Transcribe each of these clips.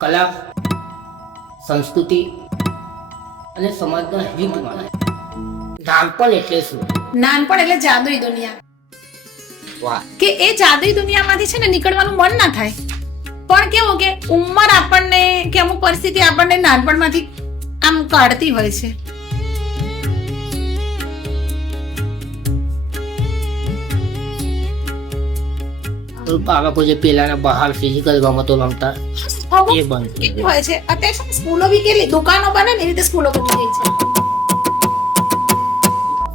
કલા, સંસ્કૃતિ અને સમાજના હિત માટે નાનપણ એટલે શું? નાનપણ એટલે જાદુઈ દુનિયા. વાહ, કે એ જાદુઈ દુનિયામાંથી છે ને નીકળવાનું મન ના થાય. પણ કેવું કે ઉંમર આપણને કે અમુક પરિસ્થિતિ આપણને નાનપણમાંથી આમ કાઢતી હોય છે. તો બાળકો જે પેલાના બહાર ફિઝિકલ રમતો રમતા અમુક એ બંધ થઈ કેવું ગયું. હોય છે અત્યારે છે ને સ્કૂલો બી કેટલી દુકાનો બને ને એ રીતે સ્કૂલો બની ગઈ છે.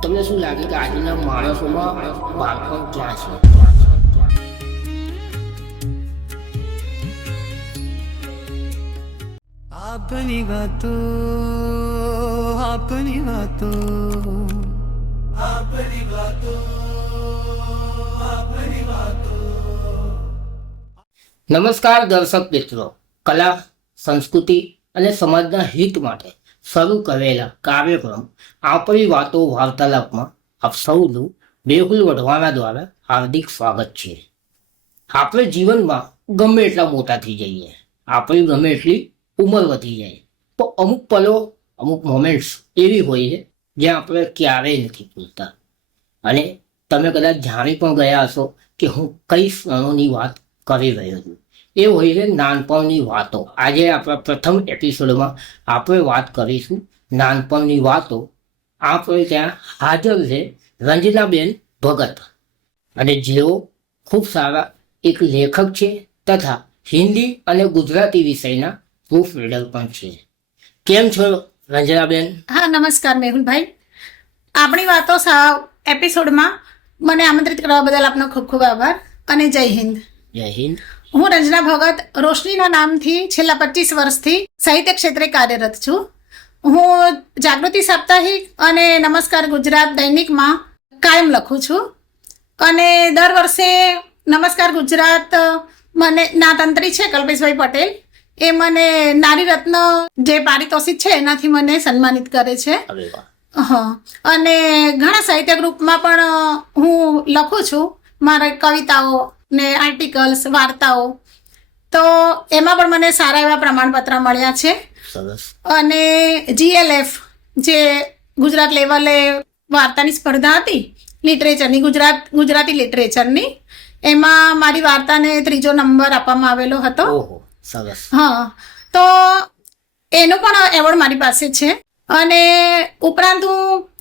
તમને શું લાગે કે આજના માણસોમાં બાળપણ ક્યાં છે? આપની વાતો આપની વાતો આપની વાતો આપની વાતો. નમસ્કાર દર્શક મિત્રો, કલા, સંસ્કૃતિ અને સમાજના હિત માટે શરૂ કરેલા કાર્યક્રમ આપણી વાતો વાર્તાલાપમાં આપ સૌનું બેહુલ વઢવાના દ્વારા હાર્દિક સ્વાગત છે. આપણે જીવનમાં ગમે એટલા મોટા થઈ જઈએ, આપણી ગમે એટલી ઉંમર વધી જાય, તો અમુક પલો, અમુક મોમેન્ટ્સ એવી હોય છે જે આપણે ક્યારેય નથી ભૂલતા. અને તમે કદાચ જાણી પણ ગયા હશો કે હું કઈ ક્ષણોની વાત કરી રહ્યો છું. એ હોય છે નાનપણની વાતો. આજે આપણા પ્રથમ એપિસોડમાં આપણે વાત કરીશું નાનપણની વાતો. આપણે ત્યાં હાજર છે રંજનાબેન ભગત, અને જેઓ ખૂબ સારા એક લેખક છે તથા હિન્દી અને ગુજરાતી વિષયના પ્રૂફ રીડર પણ છે. કેમ છો રંજનાબેન? હા, નમસ્કાર મેહુલભાઈ. આપણી વાતો એપિસોડમાં મને આમંત્રિત કરવા બદલ આપનો ખૂબ ખૂબ આભાર અને જય હિન્દ. જય હિન્દ. હું રંજના ભગત રોશનીના નામથી છેલ્લા 25 વર્ષથી સાહિત્ય ક્ષેત્રે કાર્યરત છું. હું જાગૃતિ સાપ્તાહિક અને નમસ્કાર ગુજરાત દૈનિકમાં કાયમ લખું છું. અને દર વર્ષે નમસ્કાર ગુજરાત મને ના તંત્રી છે કલ્પેશભાઈ પટેલ, એ મને નારી રત્ન જે પારિતોષિક છે એનાથી મને સન્માનિત કરે છે. અરે વાહ. હા, અને ઘણા સાહિત્ય ગ્રુપમાં પણ હું લખું છું મારા કવિતાઓ ને આર્ટિકલ્સ, વાર્તાઓ. તો એમાં પણ મને સારા એવા પ્રમાણપત્ર મળ્યા છે. સરસ. અને GLF જે ગુજરાત લેવલે વાર્તાની સ્પર્ધા હતી લિટરેચરની, ગુજરાતી લિટરેચરની, એમાં મારી વાર્તાને 3જો નંબર આપવામાં આવેલો હતો. ઓહો, સરસ. હા, તો એનો પણ એવોર્ડ મારી પાસે છે. અને ઉપરાંત હું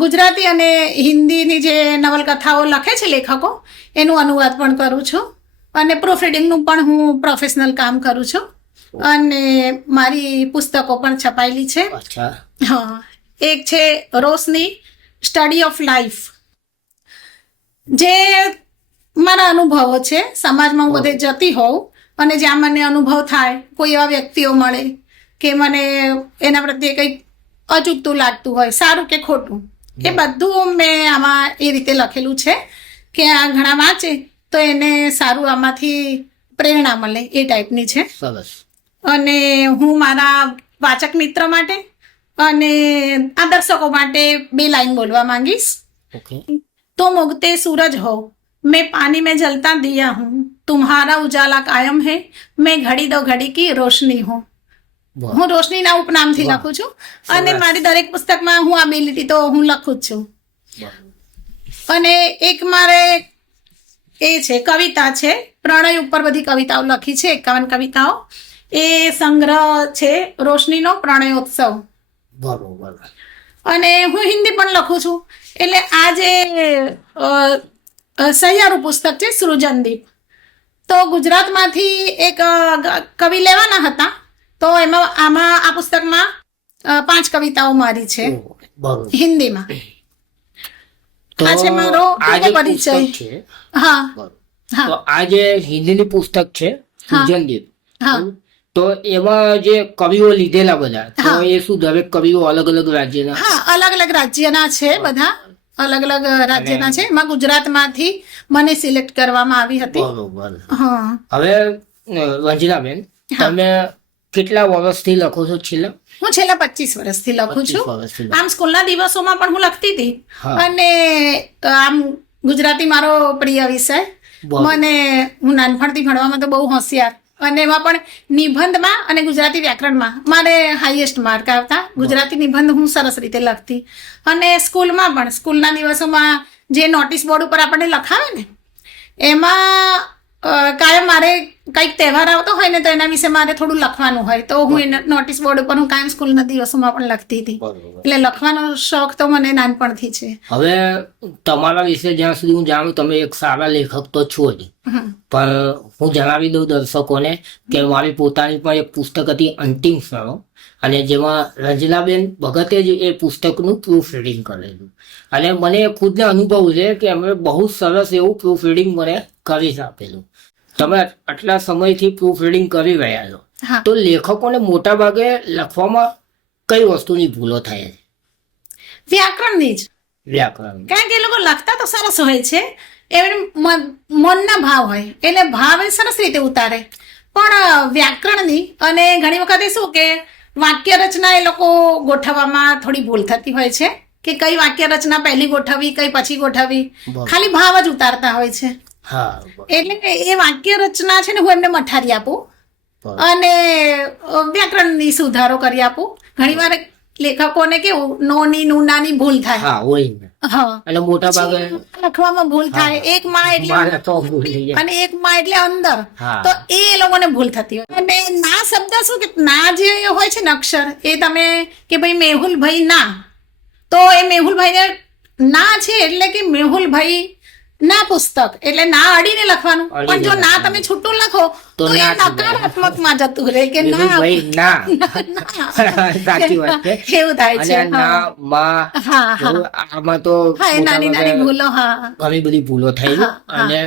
ગુજરાતી અને હિન્દીની જે નવલકથાઓ લખે છે લેખકો, એનું અનુવાદ પણ કરું છું. અને પ્રૂફ રીડિંગનું પણ હું પ્રોફેશનલ કામ કરું છું. અને મારી પુસ્તકો પણ છપાયેલી છે. અચ્છા. હા, એક છે રોશની સ્ટડી ઓફ લાઈફ, જે મારા અનુભવો છે. સમાજમાં હું બધે જતી હોઉં અને જ્યાં મને અનુભવ થાય, કોઈ એવા વ્યક્તિઓ મળે કે મને એના પ્રત્યે કંઈક અચૂકતું લાગતું હોય, સારું કે ખોટું, એ બધું મેં આમાં એ રીતે લખેલું છે કે આ ઘણા વાંચે તો એને સારું આમાંથી પ્રેરણા મળે, એ ટાઈપની છે. સરસ. અને હું મારા વાચક મિત્ર માટે અને આ દર્શકો માટે 2 લાઈન બોલવા માંગીશ. ઓકે. तुम उगते सूरज हो, मैं पानी में जलता दिया हूँ, तुम्हारा उजाला कायम है, मैं घड़ी दो घड़ी की रोशनी हूँ. વાહ. હું રોશનીના ઉપનામથી વાહ. લખું છું. અને સરસ. મારી દરેક પુસ્તકમાં હું આ 2 લીટી તો હું લખું જ છું. વાહ. અને એક મારે એ છે કવિતા છે, પ્રણય ઉપર બધી કવિતાઓ લખી છે, 51 કવિતાઓ. એ સંગ્રહ છે રોશનીનો પ્રણયોત્સવ. બરોબર. અને હું હિન્દી પણ લખું છું. એટલે આ જે સહિયારું પુસ્તક છે સૃજનદીપ, તો ગુજરાતમાંથી એક કવિ લેવાના હતા, તો આમાં આ પુસ્તકમાં 5 કવિતાઓ મારી છે ઓહો, બરોબર. હિન્દીમાં. તો આ છે મારો આ જે પૂર્વ પરિચય. પુસ્તક છે, હા બરોબર. હા તો આ જે હિન્દીની પુસ્તક છે હા. સૃજનદીપ, હા તો એમાં જે કવિઓ લીધેલા બધા, તો હા. એ શું દરેક કવિઓ અલગ અલગ રાજ્યના? હા, અલગ અલગ રાજ્યના છે, બધા અલગ અલગ રાજ્યના છે. એમાં ગુજરાતમાંથી મને સિલેક્ટ કરવામાં આવી હતી. બરોબર. હા, હવે રંજનાબેન, હા. તમે કેટલા વર્ષથી લખો છો? છેલ્લા હું છેલ્લા 25 વર્ષથી લખું 25 છું. વર્ષથી લખો. આમ સ્કૂલના દિવસોમાં પણ હું લખતી હતી. હા. અને આમ ગુજરાતી મારો પ્રિય વિષય. બરોબર. મને હું નાનપણથી ભણવામાં તો બહુ હોશિયાર, અને એમાં પણ નિબંધમાં અને ગુજરાતી વ્યાકરણમાં મારે હાઈએસ્ટ માર્ક આવતા. ગુજરાતી નિબંધ હું સરસ રીતે લખતી. અને સ્કૂલમાં પણ સ્કૂલના દિવસોમાં જે નોટિસ બોર્ડ ઉપર આપણને લખાવે ને એમાં કાયમ મારે કંઈક તહેવાર આવતો હોય ને તો એના વિશે મારે થોડું લખવાનું હોય તો હું એ નોટિસ બોર્ડ ઉપર હું કાયમ સ્કૂલના દિવસોમાં પણ લખતી હતી. એટલે લખવાનો શોખ તો મને નાનપણથી છે. હવે તમારા વિશે જ્યાં સુધી હું જાણું તમે એક સારા લેખક તો છો જ, પણ હું જણાવી દઉં દર્શકોને કે મારી પોતાની પણ એક પુસ્તક હતી અંતિમ ક્ષણો, અને જેમાં રંજનાબેન ભગતે જ એ પુસ્તકનું પ્રૂફ રીડિંગ કરેલું. અને મને ખુદને અનુભવ છે કે અમે બહુ સરસ એવું પ્રૂફ રીડિંગ મને કરી આપેલું. તમે આટલા સમયથી પ્રૂફ રીડિંગ કરી રહ્યા છો, હા. તો લેખકોને મોટા ભાગે લખવામાં કઈ વસ્તુની ભૂલો થાય છે? વ્યાકરણની જ. વ્યાકરણ. કારણ કે એ લોકો લખતા તો સરસ હોય છે, એ મનના ભાવ હોય એટલે ભાવ એ સરસ રીતે ઉતારે, પણ વ્યાકરણની અને ઘણી વખતે શું કે વાક્ય રચના એ લોકો ગોઠવવામાં થોડી ભૂલ થતી હોય છે કે કઈ વાક્ય રચના પહેલી ગોઠવવી કઈ પછી ગોઠવવી, ખાલી ભાવ જ ઉતારતા હોય છે. હા, એટલે એ વાક્ય રચના છે ને હું એમને મઠારી આપું અને વ્યાકરણની સુધારો કરી આપું. ઘણીવાર લેખકોને કેવું નોની નુનાની ભૂલ થાય. હા હોય ને. હા, એટલે મોટા ભાગે લખવામાં ભૂલ થાય. એક માં એટલે મારે તો ભૂલ થઈ જાય. અને એક માં એટલે અંદર, હા. તો એ લોકોને ભૂલ થતી હોય. અને ના શબ્દ શું કે ના જે હોય છે ને અક્ષર, એ તમે કે ભાઈ મેહુલભાઈ ના, તો એ મેહુલભાઈને ના છે એટલે કે મેહુલભાઈ ના પુસ્તક એટલે ના અડીને લખવાનું. પણ જો ના તમે છૂટું લખો તો એ નકારાત્મક માં જતું રહે કે ના ભાઈ ના. ના. સાચી વાત છે. એવું થાય છે. અને ના માં હા હા આમાં તો હા, એ નાની નાની ભૂલો. હા ઘણી બધી ભૂલો થઈ છે. હા, હા. અને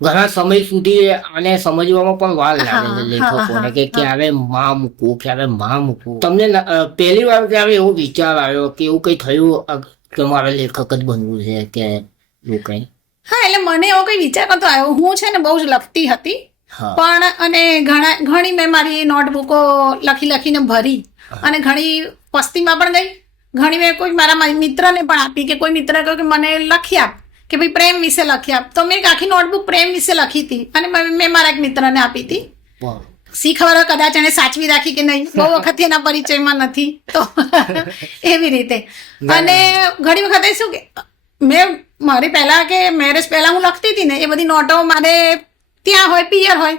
ઘણા સમય સુધી આને સમજવામાં પણ વાર લાગે છે હા, લેખકોને હા, કે ક્યારે માં મૂકવું ક્યારે માં મૂકવું. તમને પહેલી વાર ક્યારે એવો વિચાર આવ્યો કે એવું કઈ થયું કે મારે લેખક જ બનવું છે કે એવું કઈ? હા, એટલે મને એવો કઈ વિચાર નતો આવ્યો. હું છે ને બહુ જ લખતી હતી, હા. પણ અને ઘણી મેં મારી નોટબુકો લખીને ભરી અને ઘણી પસ્તીમાં પણ ગઈ. ઘણી મેં કોઈ મારા મિત્રને પણ આપી કે કોઈ મિત્ર કહ્યું કે મને લખી આપ કે ભાઈ પ્રેમ વિશે લખી આપ, તો મેં એક આખી નોટબુક પ્રેમ વિશે લખી હતી અને મેં મારા એક મિત્રને આપી હતી. બરાબર. શી ખબર કદાચ એને સાચવી રાખી કે નહીં, બહુ વખત એના પરિચયમાં નથી તો એવી રીતે. અને ઘણી વખતે શું કે મેં મારી પહેલા કે મેરેજ પહેલા હું લખતી હતી ને એ બધી નોટો મારે ત્યાં હોય પિયર હોય,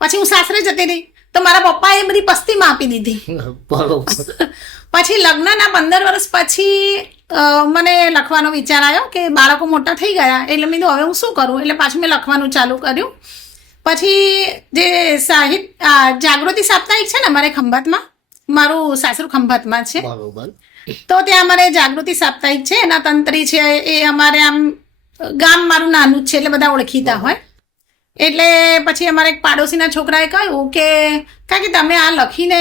પછી હું સાસરે જતી રહી તો મારા પપ્પાએ એ બધી પસ્તીમાં આપી દીધી. બરોબર. પછી લગ્નના 15 વર્ષ પછી મને લખવાનો વિચાર આવ્યો કે બાળકો મોટા થઈ ગયા એટલે મેં કીધું હવે હું શું કરું, એટલે પાછું મેં લખવાનું ચાલુ કર્યું. પછી જે જાગૃતિ સાપ્તાહિક છે ને અમારે ખંભાતમાં, મારું સાસરું ખંભાતમાં છે, બરોબર. તો ત્યાં અમારે જાગૃતિ સાપ્તાહિક છે, એના તંત્રી છે એ અમારે આમ ગામ મારું નાનું જ છે એટલે બધા ઓળખીતા હોય. એટલે પછી અમારે એક પાડોશીના છોકરાએ કહ્યું કે કાકી તમે આ લખીને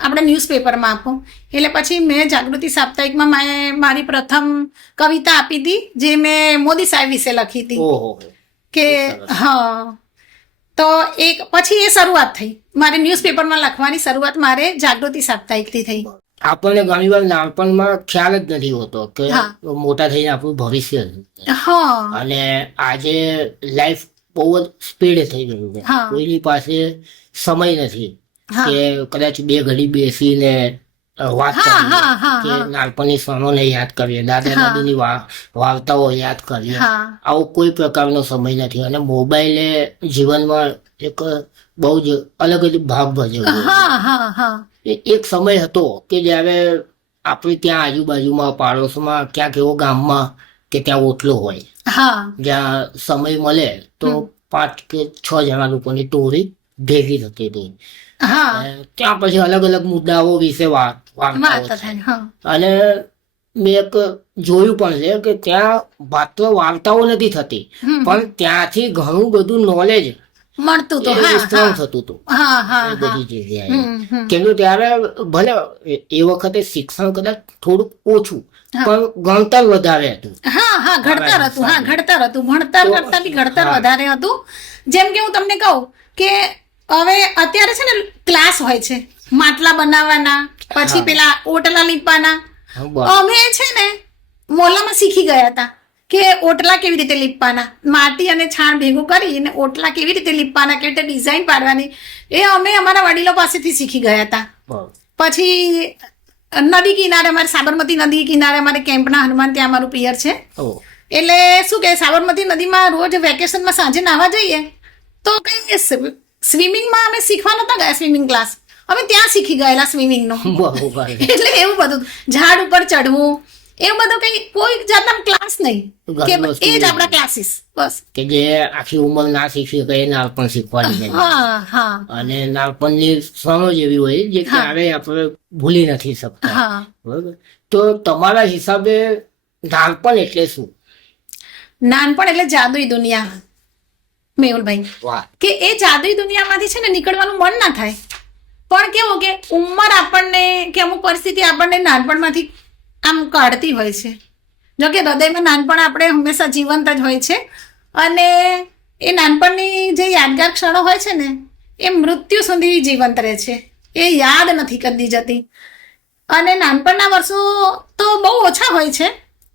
આપણે ન્યૂઝપેપરમાં આપો. એટલે પછી મેં જાગૃતિ સાપ્તાહિકમાં મેં મારી પ્રથમ કવિતા આપી હતી જે મેં મોદી સાહેબ વિશે લખી હતી ઓહો. કે હા. તો એક પછી એ શરૂઆત થઈ મારી ન્યૂઝપેપરમાં લખવાની શરૂઆત મારે જાગૃતિ સાપ્તાહિકથી થઈ. આપણને ઘણી વાર નાનપણમાં ખ્યાલ જ નથી હોતો કે હા. મોટા થઈને આપણું ભવિષ્ય છે. હા અને આજે લાઈફ બહુ જ સ્પીડ થઈ ગયું છે. હા. કોઈની પાસે સમય નથી હા. કે કદાચ 2 ઘડી બેસીને વાત હા, કરીએ હા, હા, કે હા. નાનપણની ક્ષણોને યાદ કરીએ, દાદા હા. દાદીની વાર્તાઓ યાદ કરીએ. હા. આવો કોઈ પ્રકારનો સમય નથી. અને મોબાઈલે જીવનમાં એક બહુ જ અલગ જ ભાગ ભજવ્યો છે. હા હા હા એક સમય હતો કે જ્યારે આપણે ત્યાં આજુબાજુમાં પાડોશમાં ક્યાંક એવો ગામમાં કે ત્યાં ઓટલો હોય હા જ્યાં સમય મળે તો 5 કે 6 જણા લોકોની ટોળી ભેગી થતી હતી. હા અને ત્યાં પછી અલગ અલગ મુદ્દાઓ વિશે વાર્તાઓ વાત થાય. થાય. હા અને મેં એક જોયું પણ છે કે ત્યાં માત્ર વાર્તાઓ નથી થતી, પણ ત્યાંથી ઘણું બધું નોલેજ મળતું તો હા વિસ્તરણ હા થતું હતું હા હા એ બધી જગ્યાએ. હમ, હમ. કેમ કે ત્યારે ભલે એ વખતે શિક્ષણ કદાચ થોડુંક ઓછું પણ ગણતર વધારે હતું. હા હા ઘડતર હતું. હા ઘડતર હતું. ભણતર કરતા બી ઘડતર વધારે હતું. જેમ કે હું તમને કહું કે હવે અત્યારે છે ને ક્લાસ હોય છે માટલા બનાવવાના, પછી પેલા ઓટલા લીપવાના. હા, બરાબર. અમે છે ને મોલામાં શીખી ગયા હતા કે ઓટલા કેવી રીતે લીપવાના, માટી અને છાણ ભેગું કરીને ઓટલા કેવી રીતે લીપવાના, કેવી રીતે ડિઝાઇન પાડવાની, એ અમે અમારા વડીલો પાસેથી શીખી ગયા હતા. બરોબર. પછી નદી કિનારે, અમારે સાબરમતી નદી કિનારે અમારે કેમ્પના હનુમાન ત્યાં અમારું પિયર છે. ઓહ. એટલે શું કે સાબરમતી નદીમાં રોજ વેકેશનમાં સાંજે નાહવા જઈએ તો કઈ સ્વિમિંગમાં અમે શીખવા નતા ગયા, સ્વિમિંગ ક્લાસ અમે ત્યાં શીખી ગયેલા સ્વિમિંગનો. બરોબર. એટલે એવું બધું ઝાડ ઉપર ચડવું, એવું બધું કઈ કોઈ જાતના ક્લાસ નહીં, કે ઘણી એ જ વસ્તુ આપણા ક્લાસીસ બસ. કે જે આખી ઉંમર ના શીખી શકે એ નાનપણ શીખવાની છે. હા હા અને નાનપણની સમજ એવી હોય જે ક્યારેય આપણે ભૂલી નથી શકતા. હા. બરોબર. તો તમારા હિસાબે નાનપણ એટલે શું? નાનપણ એટલે જાદુઈ દુનિયા મેહુલભાઈ, વાહ. કે એ જાદુઈ દુનિયામાંથી છે ને નીકળવાનું મન ના થાય. પણ કેવું કે ઉંમર આપણને કે અમુક પરિસ્થિતિ આપણને નાનપણમાંથી આમ કાઢતી હોય છે. જો કે હૃદયમાં નાનપણ આપણે હંમેશા જીવંત જ હોય છે, અને એ નાનપણની જે યાદગાર ક્ષણો હોય છે ને એ મૃત્યુ સુધી જીવંત રહે છે, એ યાદ નથી કરતી જતી. અને નાનપણના વર્ષો તો બહુ ઓછા હોય છે,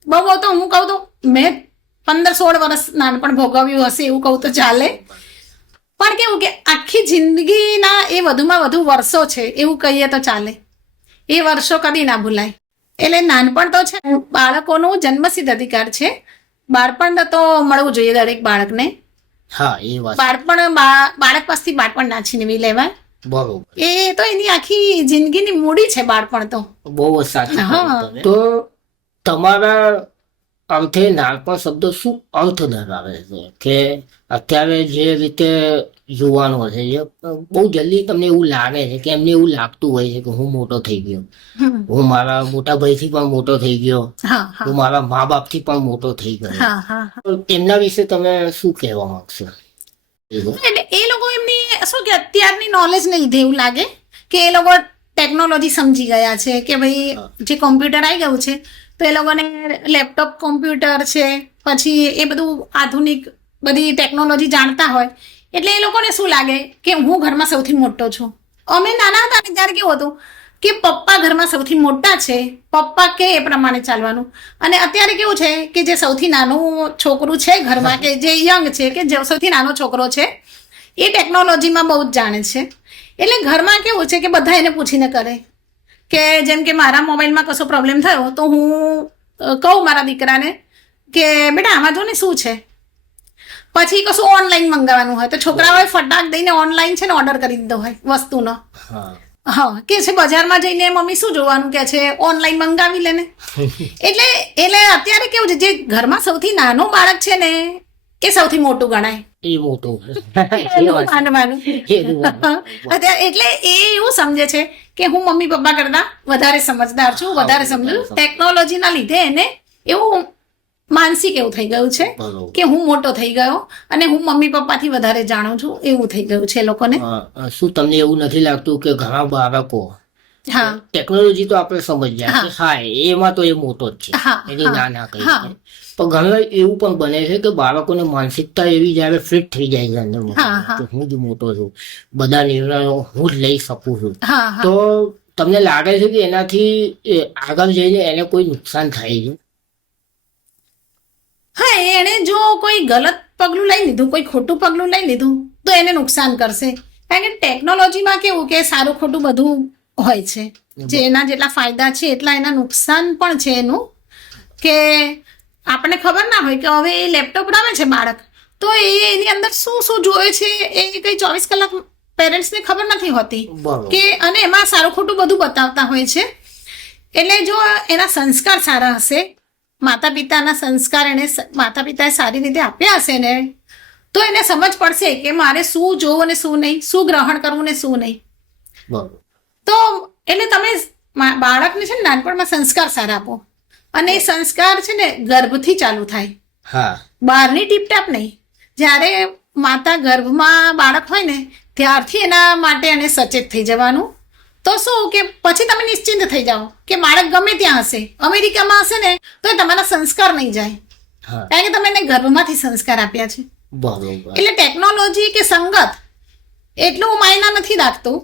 બહુ તો હું કહું તો મેં 15-16 વર્ષ નાનપણ ભોગવ્યું હશે એવું કહું તો ચાલે. પણ કેવું કે આખી જિંદગીના એ વધુમાં વધુ વર્ષો છે એવું કહીએ તો ચાલે. એ વર્ષો કદી ના ભૂલાય. એટલે નાનપણ તો છે બાળકોનો જન્મસિદ્ધ અધિકાર છે. બાળપણ તો મળવું જોઈએ દરેક બાળકને. હા, એ વાત બાળપણ બાળક પાસેથી બાળપણ ના છીનવી લેવાય. બરોબર. એ તો એની આખી જિંદગીની મૂડી છે બાળપણ તો. બહુ જ સાચું હા. કહ્યું તમે. તો તમારા અર્થે નાનપણ શબ્દ શું અર્થ ધરાવે છે? કે અત્યારે જે રીતે યુવાનો છે જે બહુ જલ્દી તમને એવું લાગે છે કે એમને એવું લાગતું હોય છે કે હું મોટો થઈ ગયો, હું મારા મોટા ભાઈથી પણ મોટો થઈ ગયો, હા હા હું મારા મા બાપથી પણ મોટો થઈ ગયો. હા હા. તો એમના વિશે તમે શું કહેવા માંગશો? એટલે એ લોકો એમની શું કે અત્યારની નોલેજ ને લીધે એવું લાગે કે એ લોકો ટેકનોલોજી સમજી ગયા છે, કે ભાઈ જે કોમ્પ્યુટર આવી ગયું છે તો એ લોકોને લેપટોપ કોમ્પ્યુટર છે, પછી એ બધું આધુનિક બધી ટેકનોલોજી જાણતા હોય એટલે એ લોકોને શું લાગે કે હું ઘરમાં સૌથી મોટો છું. અમે નાના હતા ને ત્યારે કેવું હતું કે પપ્પા ઘરમાં સૌથી મોટા છે, પપ્પા કે એ પ્રમાણે ચાલવાનું. અને અત્યારે કેવું છે કે જે સૌથી નાનું છોકરું છે ઘરમાં, કે જે યંગ છે, કે જે સૌથી નાનો છોકરો છે એ ટેકનોલોજીમાં બહુ જ જાણે છે. એટલે ઘરમાં કેવું છે કે બધા એને પૂછીને કરે. કે જેમ કે મારા મોબાઈલમાં કશો પ્રોબ્લેમ થયો તો હું કહું મારા દીકરાને કે બેટા આમાં જો ને શું છે. પછી કશું ઓનલાઈન મંગાવવાનું હોય તો છોકરાઓએ ફટાક દઈને ઓનલાઈન છે ને ઓર્ડર કરી દીધો હોય વસ્તુનો. હા. હા, કે છે બજારમાં જઈને મમ્મી શું જોવાનું કે છે ઓનલાઈન મંગાવી લે ને. એટલે અત્યારે કેવું છે જે ઘરમાં સૌથી નાનો બાળક છે ને એ સૌથી મોટું ગણાય. એ મોટું એવું માનવાનું. અત્યારે એટલે એ એવું સમજે છે કે હું મમ્મી પપ્પા કરતા વધારે સમજદાર છું, વધારે સમજુ. ટેકનોલોજીના લીધે એને એવું માનસિક એવું થઈ ગયું છે બરોબર. કે હું મોટો થઈ ગયો અને હું મમ્મી પપ્પાથી વધારે જાણું છું, એવું થઈ ગયું છે લોકોને. શું તમને એવું નથી લાગતું કે ઘણા બાળકો હા ટેકનોલોજી તો આપણે સમજ્યા કે હા એમાં તો એ મોટો જ છે, હા, એની હા, નાના કઈ હા. છે, પણ ઘણા એવું પણ બને છે કે બાળકોને માનસિકતા એવી જયારે ફિટ થઈ જાય છે અંદર હા, હા. કે હું જ મોટો છું, બધા નિર્ણયો હું જ લઈ શકું છું. હા હા તો તમને લાગે છે કે એનાથી આગળ જઈને એને કોઈ નુકસાન થાય છે? હા, એણે જો કોઈ ગલત પગલું લઈ લીધું, કોઈ ખોટું પગલું લઈ લીધું તો એને નુકસાન કરશે. કારણ કે ટેકનોલોજીમાં કેવું કે સારું ખોટું બધું હોય છે. જે એના જેટલા ફાયદા છે એટલા એના નુકસાન પણ છે એનું. કે આપણને ખબર ના હોય કે હવે એ લેપટોપ રમે છે બાળક તો એની અંદર શું શું જોવે છે એ કઈ 24 કલાક પેરેન્ટ્સને ખબર નથી હોતી. બરોબર. કે અને એમાં સારું ખોટું બધું બતાવતા હોય છે. એટલે જો એના સંસ્કાર સારા હશે, માતા પિતાના સંસ્કાર માતા પિતાએ સારી રીતે આપ્યા હશે ને તો એને સમજ પડશે કે મારે શું જોવું ને શું નહીં, શું ગ્રહણ કરવું ને શું નહીં. બરોબર. તો એટલે તમે બાળકને છે ને નાનપણમાં સંસ્કાર સારા આપો, અને એ સંસ્કાર છે ને ગર્ભથી ચાલુ થાય, હા. બહારની ટીપટાપ નહીં. જ્યારે માતા ગર્ભમાં બાળક હોય ને ત્યારથી એના માટે એને સચેત થઈ જવાનું. તો શું કે પછી તમે નિશ્ચિંત થઈ જાઓ કે બાળક ગમે ત્યાં હશે, અમેરિકામાં હશે ને તો તમારા સંસ્કાર નહીં જાય, હા. કારણ કે તમે એને ગર્ભમાંથી સંસ્કાર આપ્યા છે. બરોબર. એટલે ટેકનોલોજી કે સંગત એટલું માયના નથી રાખતું.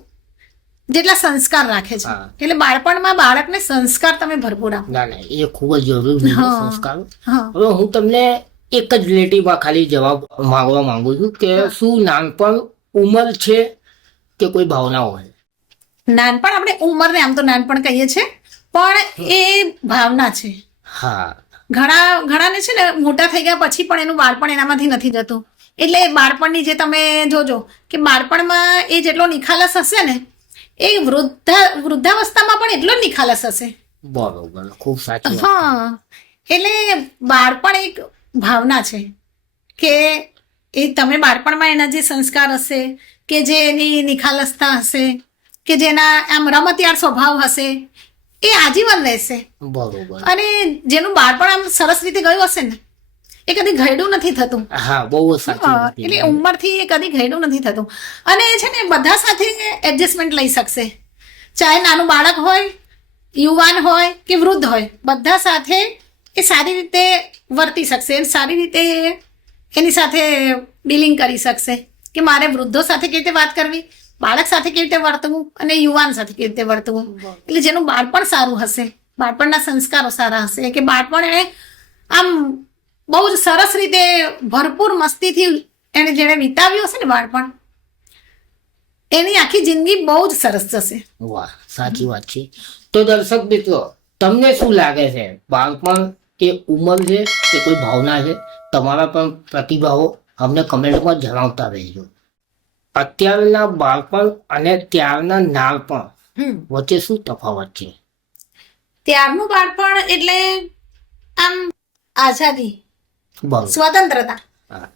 જેટલા સંસ્કાર રાખે છે. હા. એટલે બાળપણમાં બાળકને સંસ્કાર તમે ભરપૂર આપો. ના ના એ ખૂબ જ જરૂરી છે હા. સંસ્કારો. હા હવે હું તમને એક જ રિલેટિવમાં ખાલી જવાબ માંગવા માંગુ છું કે શું નાનપણ ઉંમર છે કે કોઈ ભાવના હોય? નાનપણ આપણે ઉંમરને આમ તો નાનપણ કહીએ છીએ, પણ એ ભાવના છે. હા ઘણાને છે ને મોટા થઈ ગયા પછી પણ એનું બાળપણ એનામાંથી નથી જતું. એટલે બાળપણની જે તમે જોજો કે બાળપણમાં એ જેટલો નિખાલસ હશે ને એ વૃદ્ધાવસ્થામાં પણ એટલો જ નિખાલસ હશે. બરોબર, ખૂબ સાચી વાત. હા એટલે બાળપણ એક ભાવના છે કે એ તમે બાળપણમાં એના જે સંસ્કાર હશે કે જે એની નિખાલસતા હશે કે જેના આમ રમતિયાળ સ્વભાવ હશે એ આજીવન રહેશે. બરોબર. અને જેનું બાળપણ આમ સરસ રીતે ગયું હશે ને એ કદી ઘરડું નથી થતું. હા બહુ જ સાચી હા, વાત એટલે કીધી. ઉંમરથી એ કદી ઘરડું નથી થતું. અને એ છે ને બધા સાથે એડજસ્ટમેન્ટ લઈ શકશે, ચાહે નાનું બાળક હોય, યુવાન હોય કે વૃદ્ધ હોય, બધા સાથે એ સારી રીતે વર્તી શકશે, સારી રીતે એની સાથે ડીલિંગ કરી શકશે કે મારે વૃદ્ધો સાથે કેવી રીતે વાત કરવી, બાળક સાથે કેવી રીતે વર્તવું અને યુવાન સાથે કેવી રીતે વર્તવું. એટલે જેનું બાળપણ સારું હશે, બાળપણના સંસ્કારો સારા હશે કે બાળપણ એને આમ બહુ જ સરસ રીતે ભરપૂર મસ્તીથી એને જેણે વિતાવ્યું હશે ને બાળપણ, એની આખી જિંદગી બહુ જ સરસ જશે. વાહ, સાચી વાત છે. તો દર્શક મિત્રો, તમને શું લાગે છે બાળપણ એ ઉંમર છે કે કોઈ ભાવના છે? તમારા પણ પ્રતિભાવો અમને કમેન્ટમાં જણાવતા રહેજો. અત્યારના બાળપણ અને ત્યારના નાનપણ વચ્ચે શું તફાવત છે? ત્યારનું બાળપણ એટલે આમ આઝાદી, બરોબર. સ્વતંત્રતા. હા.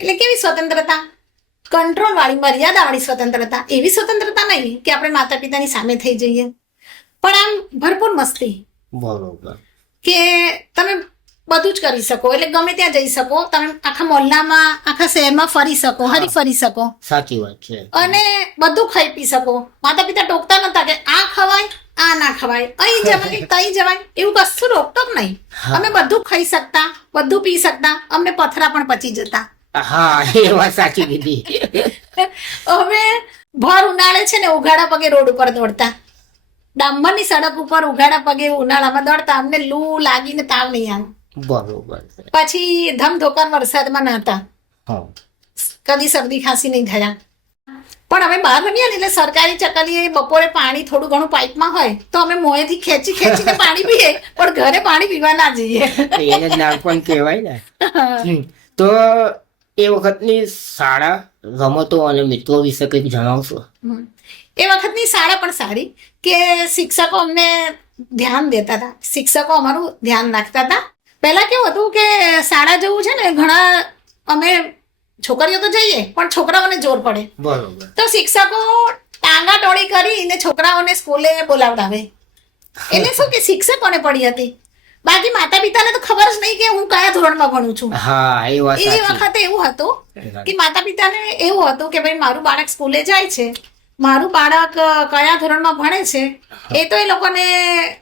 એટલે કેવી સ્વતંત્રતા? કંટ્રોલ વાળી, મર્યાદા વાળી સ્વતંત્રતા. એવી સ્વતંત્રતા નહીં કે આપણે માતા પિતાની સામે થઈ જઈએ, પણ આમ ભરપૂર મસ્તી બરોબર. કે તમે બધું જ કરી શકો, એટલે ગમે ત્યાં જઈ શકો, તમે આખા મોહલ્લામાં આખા શહેરમાં ફરી શકો, હરી ફરી શકો સાચી વાત છે. અને બધું ખાઈ પી શકો. માતા પિતા ટોકતા નતા કે આ ખવાય આ ના ખવાય, અહીં જવાય તઈ જવાય, એવું કશું રોકટોક નહીં. હા. અમે બધું ખાઈ શકતા, બધું પી શકતા, અમને પથરા પણ પચી જતા. હા એ વાત સાચી કીધી. અમે ભર ઉનાળે છે ને ઉઘાડા પગે રોડ ઉપર દોડતા, ડામરની સડક ઉપર ઉઘાડા પગે ઉનાળામાં દોડતા, અમને લૂ લાગીને તાવ નહીં આવે. બરોબર છે. પછી ધમધોકાર વરસાદમાં નહાતા, હા. કદી શરદી ખાંસી નહીં થયા. પણ અમે બહાર રમ્યા ને એટલે સરકારી ચકલીએ બપોરે પાણી થોડું ઘણું પાઇપમાં હોય તો અમે મોંએથી ખેંચીને પાણી પીએ, પણ ઘરે પાણી પીવા ના જઈએ. એને જ નાનપણ કહેવાય ને. તો એ વખતની શાળા, રમતો અને મિત્રો વિશે કંઈક જણાવશો? એ વખતની શાળા પણ સારી કે શિક્ષકો અમને ધ્યાન દેતા હતા, શિક્ષકો અમારું ધ્યાન રાખતા હતા. પહેલા કેવું હતું કે શાળા જવું છે ને, ઘણા અમે છોકરીઓ તો જઈએ પણ છોકરાઓને જોર પડે, બરોબર. તો શિક્ષકો ટાંગા ટોળી કરીને છોકરાઓને સ્કૂલે બોલાવડાવે. એટલે શું કે શિક્ષકોને પડી હતી, બાકી માતા પિતાને તો ખબર જ નહીં કે હું કયા ધોરણમાં ભણું છું. હા એ વાત એ સાચી. વખતે એવું હતું કે માતા પિતાને એવું હતું કે ભાઈ મારું બાળક સ્કૂલે જાય છે, મારું બાળક કયા ધોરણમાં ભણે છે એ તો એ લોકોને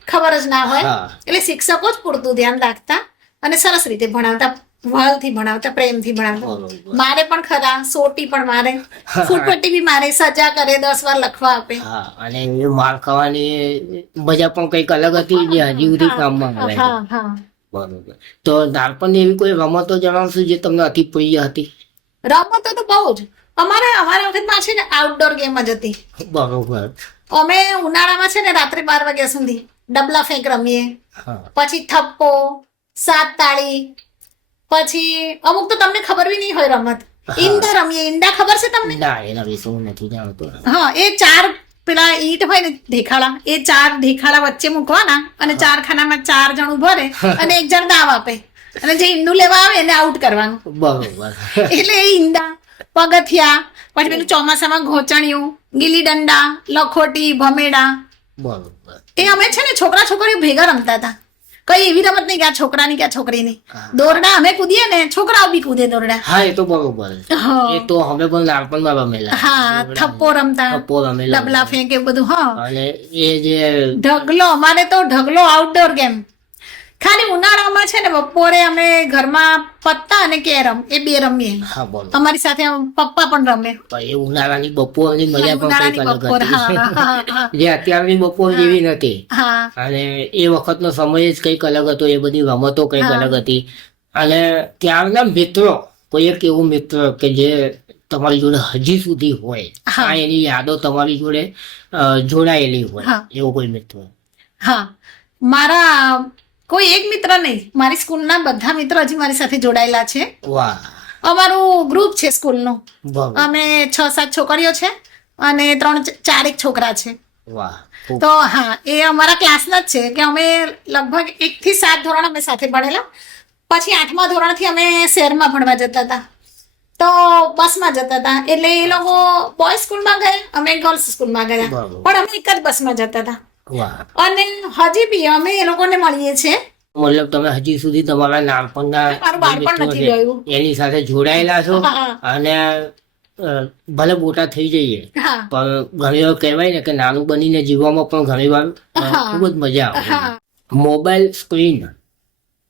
ખબર જ ના હોય. હા. એટલે શિક્ષકો જ પૂરતું ધ્યાન રાખતા અને સરસ રીતે ભણાવતા, વહાલથી ભણાવતા, પ્રેમથી ભણાવતા. બરોબર. મારે પણ ખરા, સોટી પણ મારે, ફૂટપટ્ટી બી મારે, સજા કરે, 10 વાર લખવા આપે. હા, અને એ માર ખાવાની મજા પણ કંઈક અલગ હતી જે હજી સુધી કામમાં આવે છે. હા હા. બરોબર. તો નાનપણની એવી કોઈ રમતો જણાવશો જે તમને અતિ પ્રિય હતી? રમતો તો બહુ જ અમારા વખતમાં છે ને આઉટડોર ગેમ જ હતી. બરોબર. અમે ઉનાળામાં છે ને રાત્રે 12 વાગ્યા સુધી ડબલા ફેંક રમીએ, હા. પછી થપ્પો, 7 તાળી, પછી અમુક તો તમને ખબર બી નહીં હોય રમત, ઈંડા રમીએ. ઈંડા ખબર છે તમને? ના એના વિશે હું નથી જાણતો. હા, એ 4 પેલા ઈંટ હોય ને ઢેખાડા, એ 4 ઢેખાડા વચ્ચે મૂકવાના અને 4 ખાનામાં 4 જણ ઉભો રહે અને 1 જણ દાવ આપે અને જે ઈંડું લેવા આવે એને આઉટ કરવાનું. બરોબર. એટલે એ ઈંડા, પગથિયા, પછી પેલું ચોમાસામાં ઘોચણિયું, ગીલી દંડા, લખોટી, ભમેડા, બરોબર. એ અમે છે ને છોકરા છોકરીઓ ભેગા રમતા હતા. કઈ એવી રમત નહીં કે આ છોકરાની કે આ છોકરીની. દોરડા અમે કૂદીએ ને છોકરાઓ બી કૂદે દોરડા. હા એ તો બરોબર. હા. એ તો અમે પણ નાનપણમાં રમેલા. હા, થપ્પો રમતા, થપ્પો રમેલા. ડબલા ફેંક, એ બધું. હા, અને એ જે ઢગલો, અમારે તો ઢગલો આઉટડોર ગેમ ખાલી ઉનાળામાં છે ને બપોરે અમે ઘરમાં પત્તા અને કેરમ એ બે રમીએ. હા બોલો. અમારી સાથે પપ્પા પણ રમે. પણ એ ઉનાળાની બપોરની મજા પણ ઉનાળાની કંઈક અલગ બપોર, હા, હતી. હા, હા. જે અત્યારની બપોર જેવી નથી. હા અને એ વખતનો સમય જ કંઈક અલગ હતો, એ બધી રમતો કંઈક હા. અલગ હતી. અને ત્યારના મિત્રો, કોઈ એક એવું મિત્ર કે જે તમારી જોડે હજી સુધી હોય, હા. આ એની યાદો તમારી જોડે જોડાયેલી હોય, હા. એવો કોઈ મિત્ર. હા મારા કોઈ એક મિત્ર નહીં, મારી સ્કૂલના બધા મિત્ર હજી મારી સાથે જોડાયેલા છે. વાહ. અમારું ગ્રુપ છે સ્કૂલનું. બરાબર. અમે 6-7 છોકરીઓ છે અને 3-4 છોકરા છે. વાહ. ખૂબ. તો હા એ અમારા ક્લાસના જ છે કે અમે લગભગ 1 થી 7 ધોરણ અમે સાથે ભણેલા. પછી 8મા ધોરણથી અમે શહેરમાં ભણવા જતા હતા, તો બસમાં જતા હતા. એટલે એ લોકો બોયઝ સ્કૂલમાં ગયા, અમે ગર્લ્સ સ્કૂલમાં ગયા, બરાબર. પણ અમે એક જ બસમાં જતા હતા. વાહ. અને હજી બી અમે એ લોકોને મળીએ છીએ. મતલબ તમે હજી સુધી તમારા નાનપણના મારું બાળપણ મિત્રો નથી છે, ગયું. એની સાથે જોડાયેલા છો. હા. અને ભલે મોટા થઈ જઈએ હા પણ ઘણી વાર કહેવાય ને કે નાનું બનીને જીવવામાં પણ ઘણી વાર હા. ખૂબ જ મજા આવે. હા મોબાઈલ સ્ક્રીન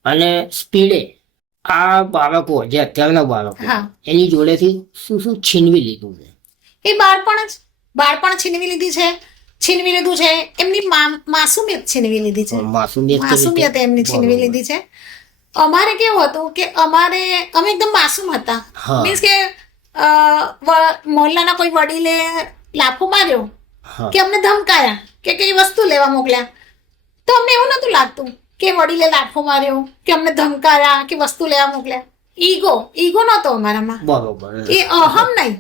અને સ્પીડે આ બાળકો, જે અત્યારના બાળકો, હા. એની જોડેથી શું શું છીનવી લીધું છે? એ બાળપણ છીનવી લીધું છે. એમની માસુમિયત છીનવી લીધી છે. માસુમિયત કેવી રીતે? માસુમિયત એમની છીનવી બરોબર. લીધી છે. અમારે કેવું હતું કે અમે એકદમ માસૂમ હતા. હા. મીન્સ કે મોહલ્લાના કોઈ વડીલે લાફો માર્યો હા. કે અમને ધમકાયા કે કઈ વસ્તુ લેવા મોકલ્યા, તો અમને એવું નતું લાગતું કે વડીલે લાફો માર્યો કે અમને ધમકાયા કે વસ્તુ લેવા મોકલ્યા. ઈગો નતો અમારામાં. બરોબર. એ અહમ નહીં,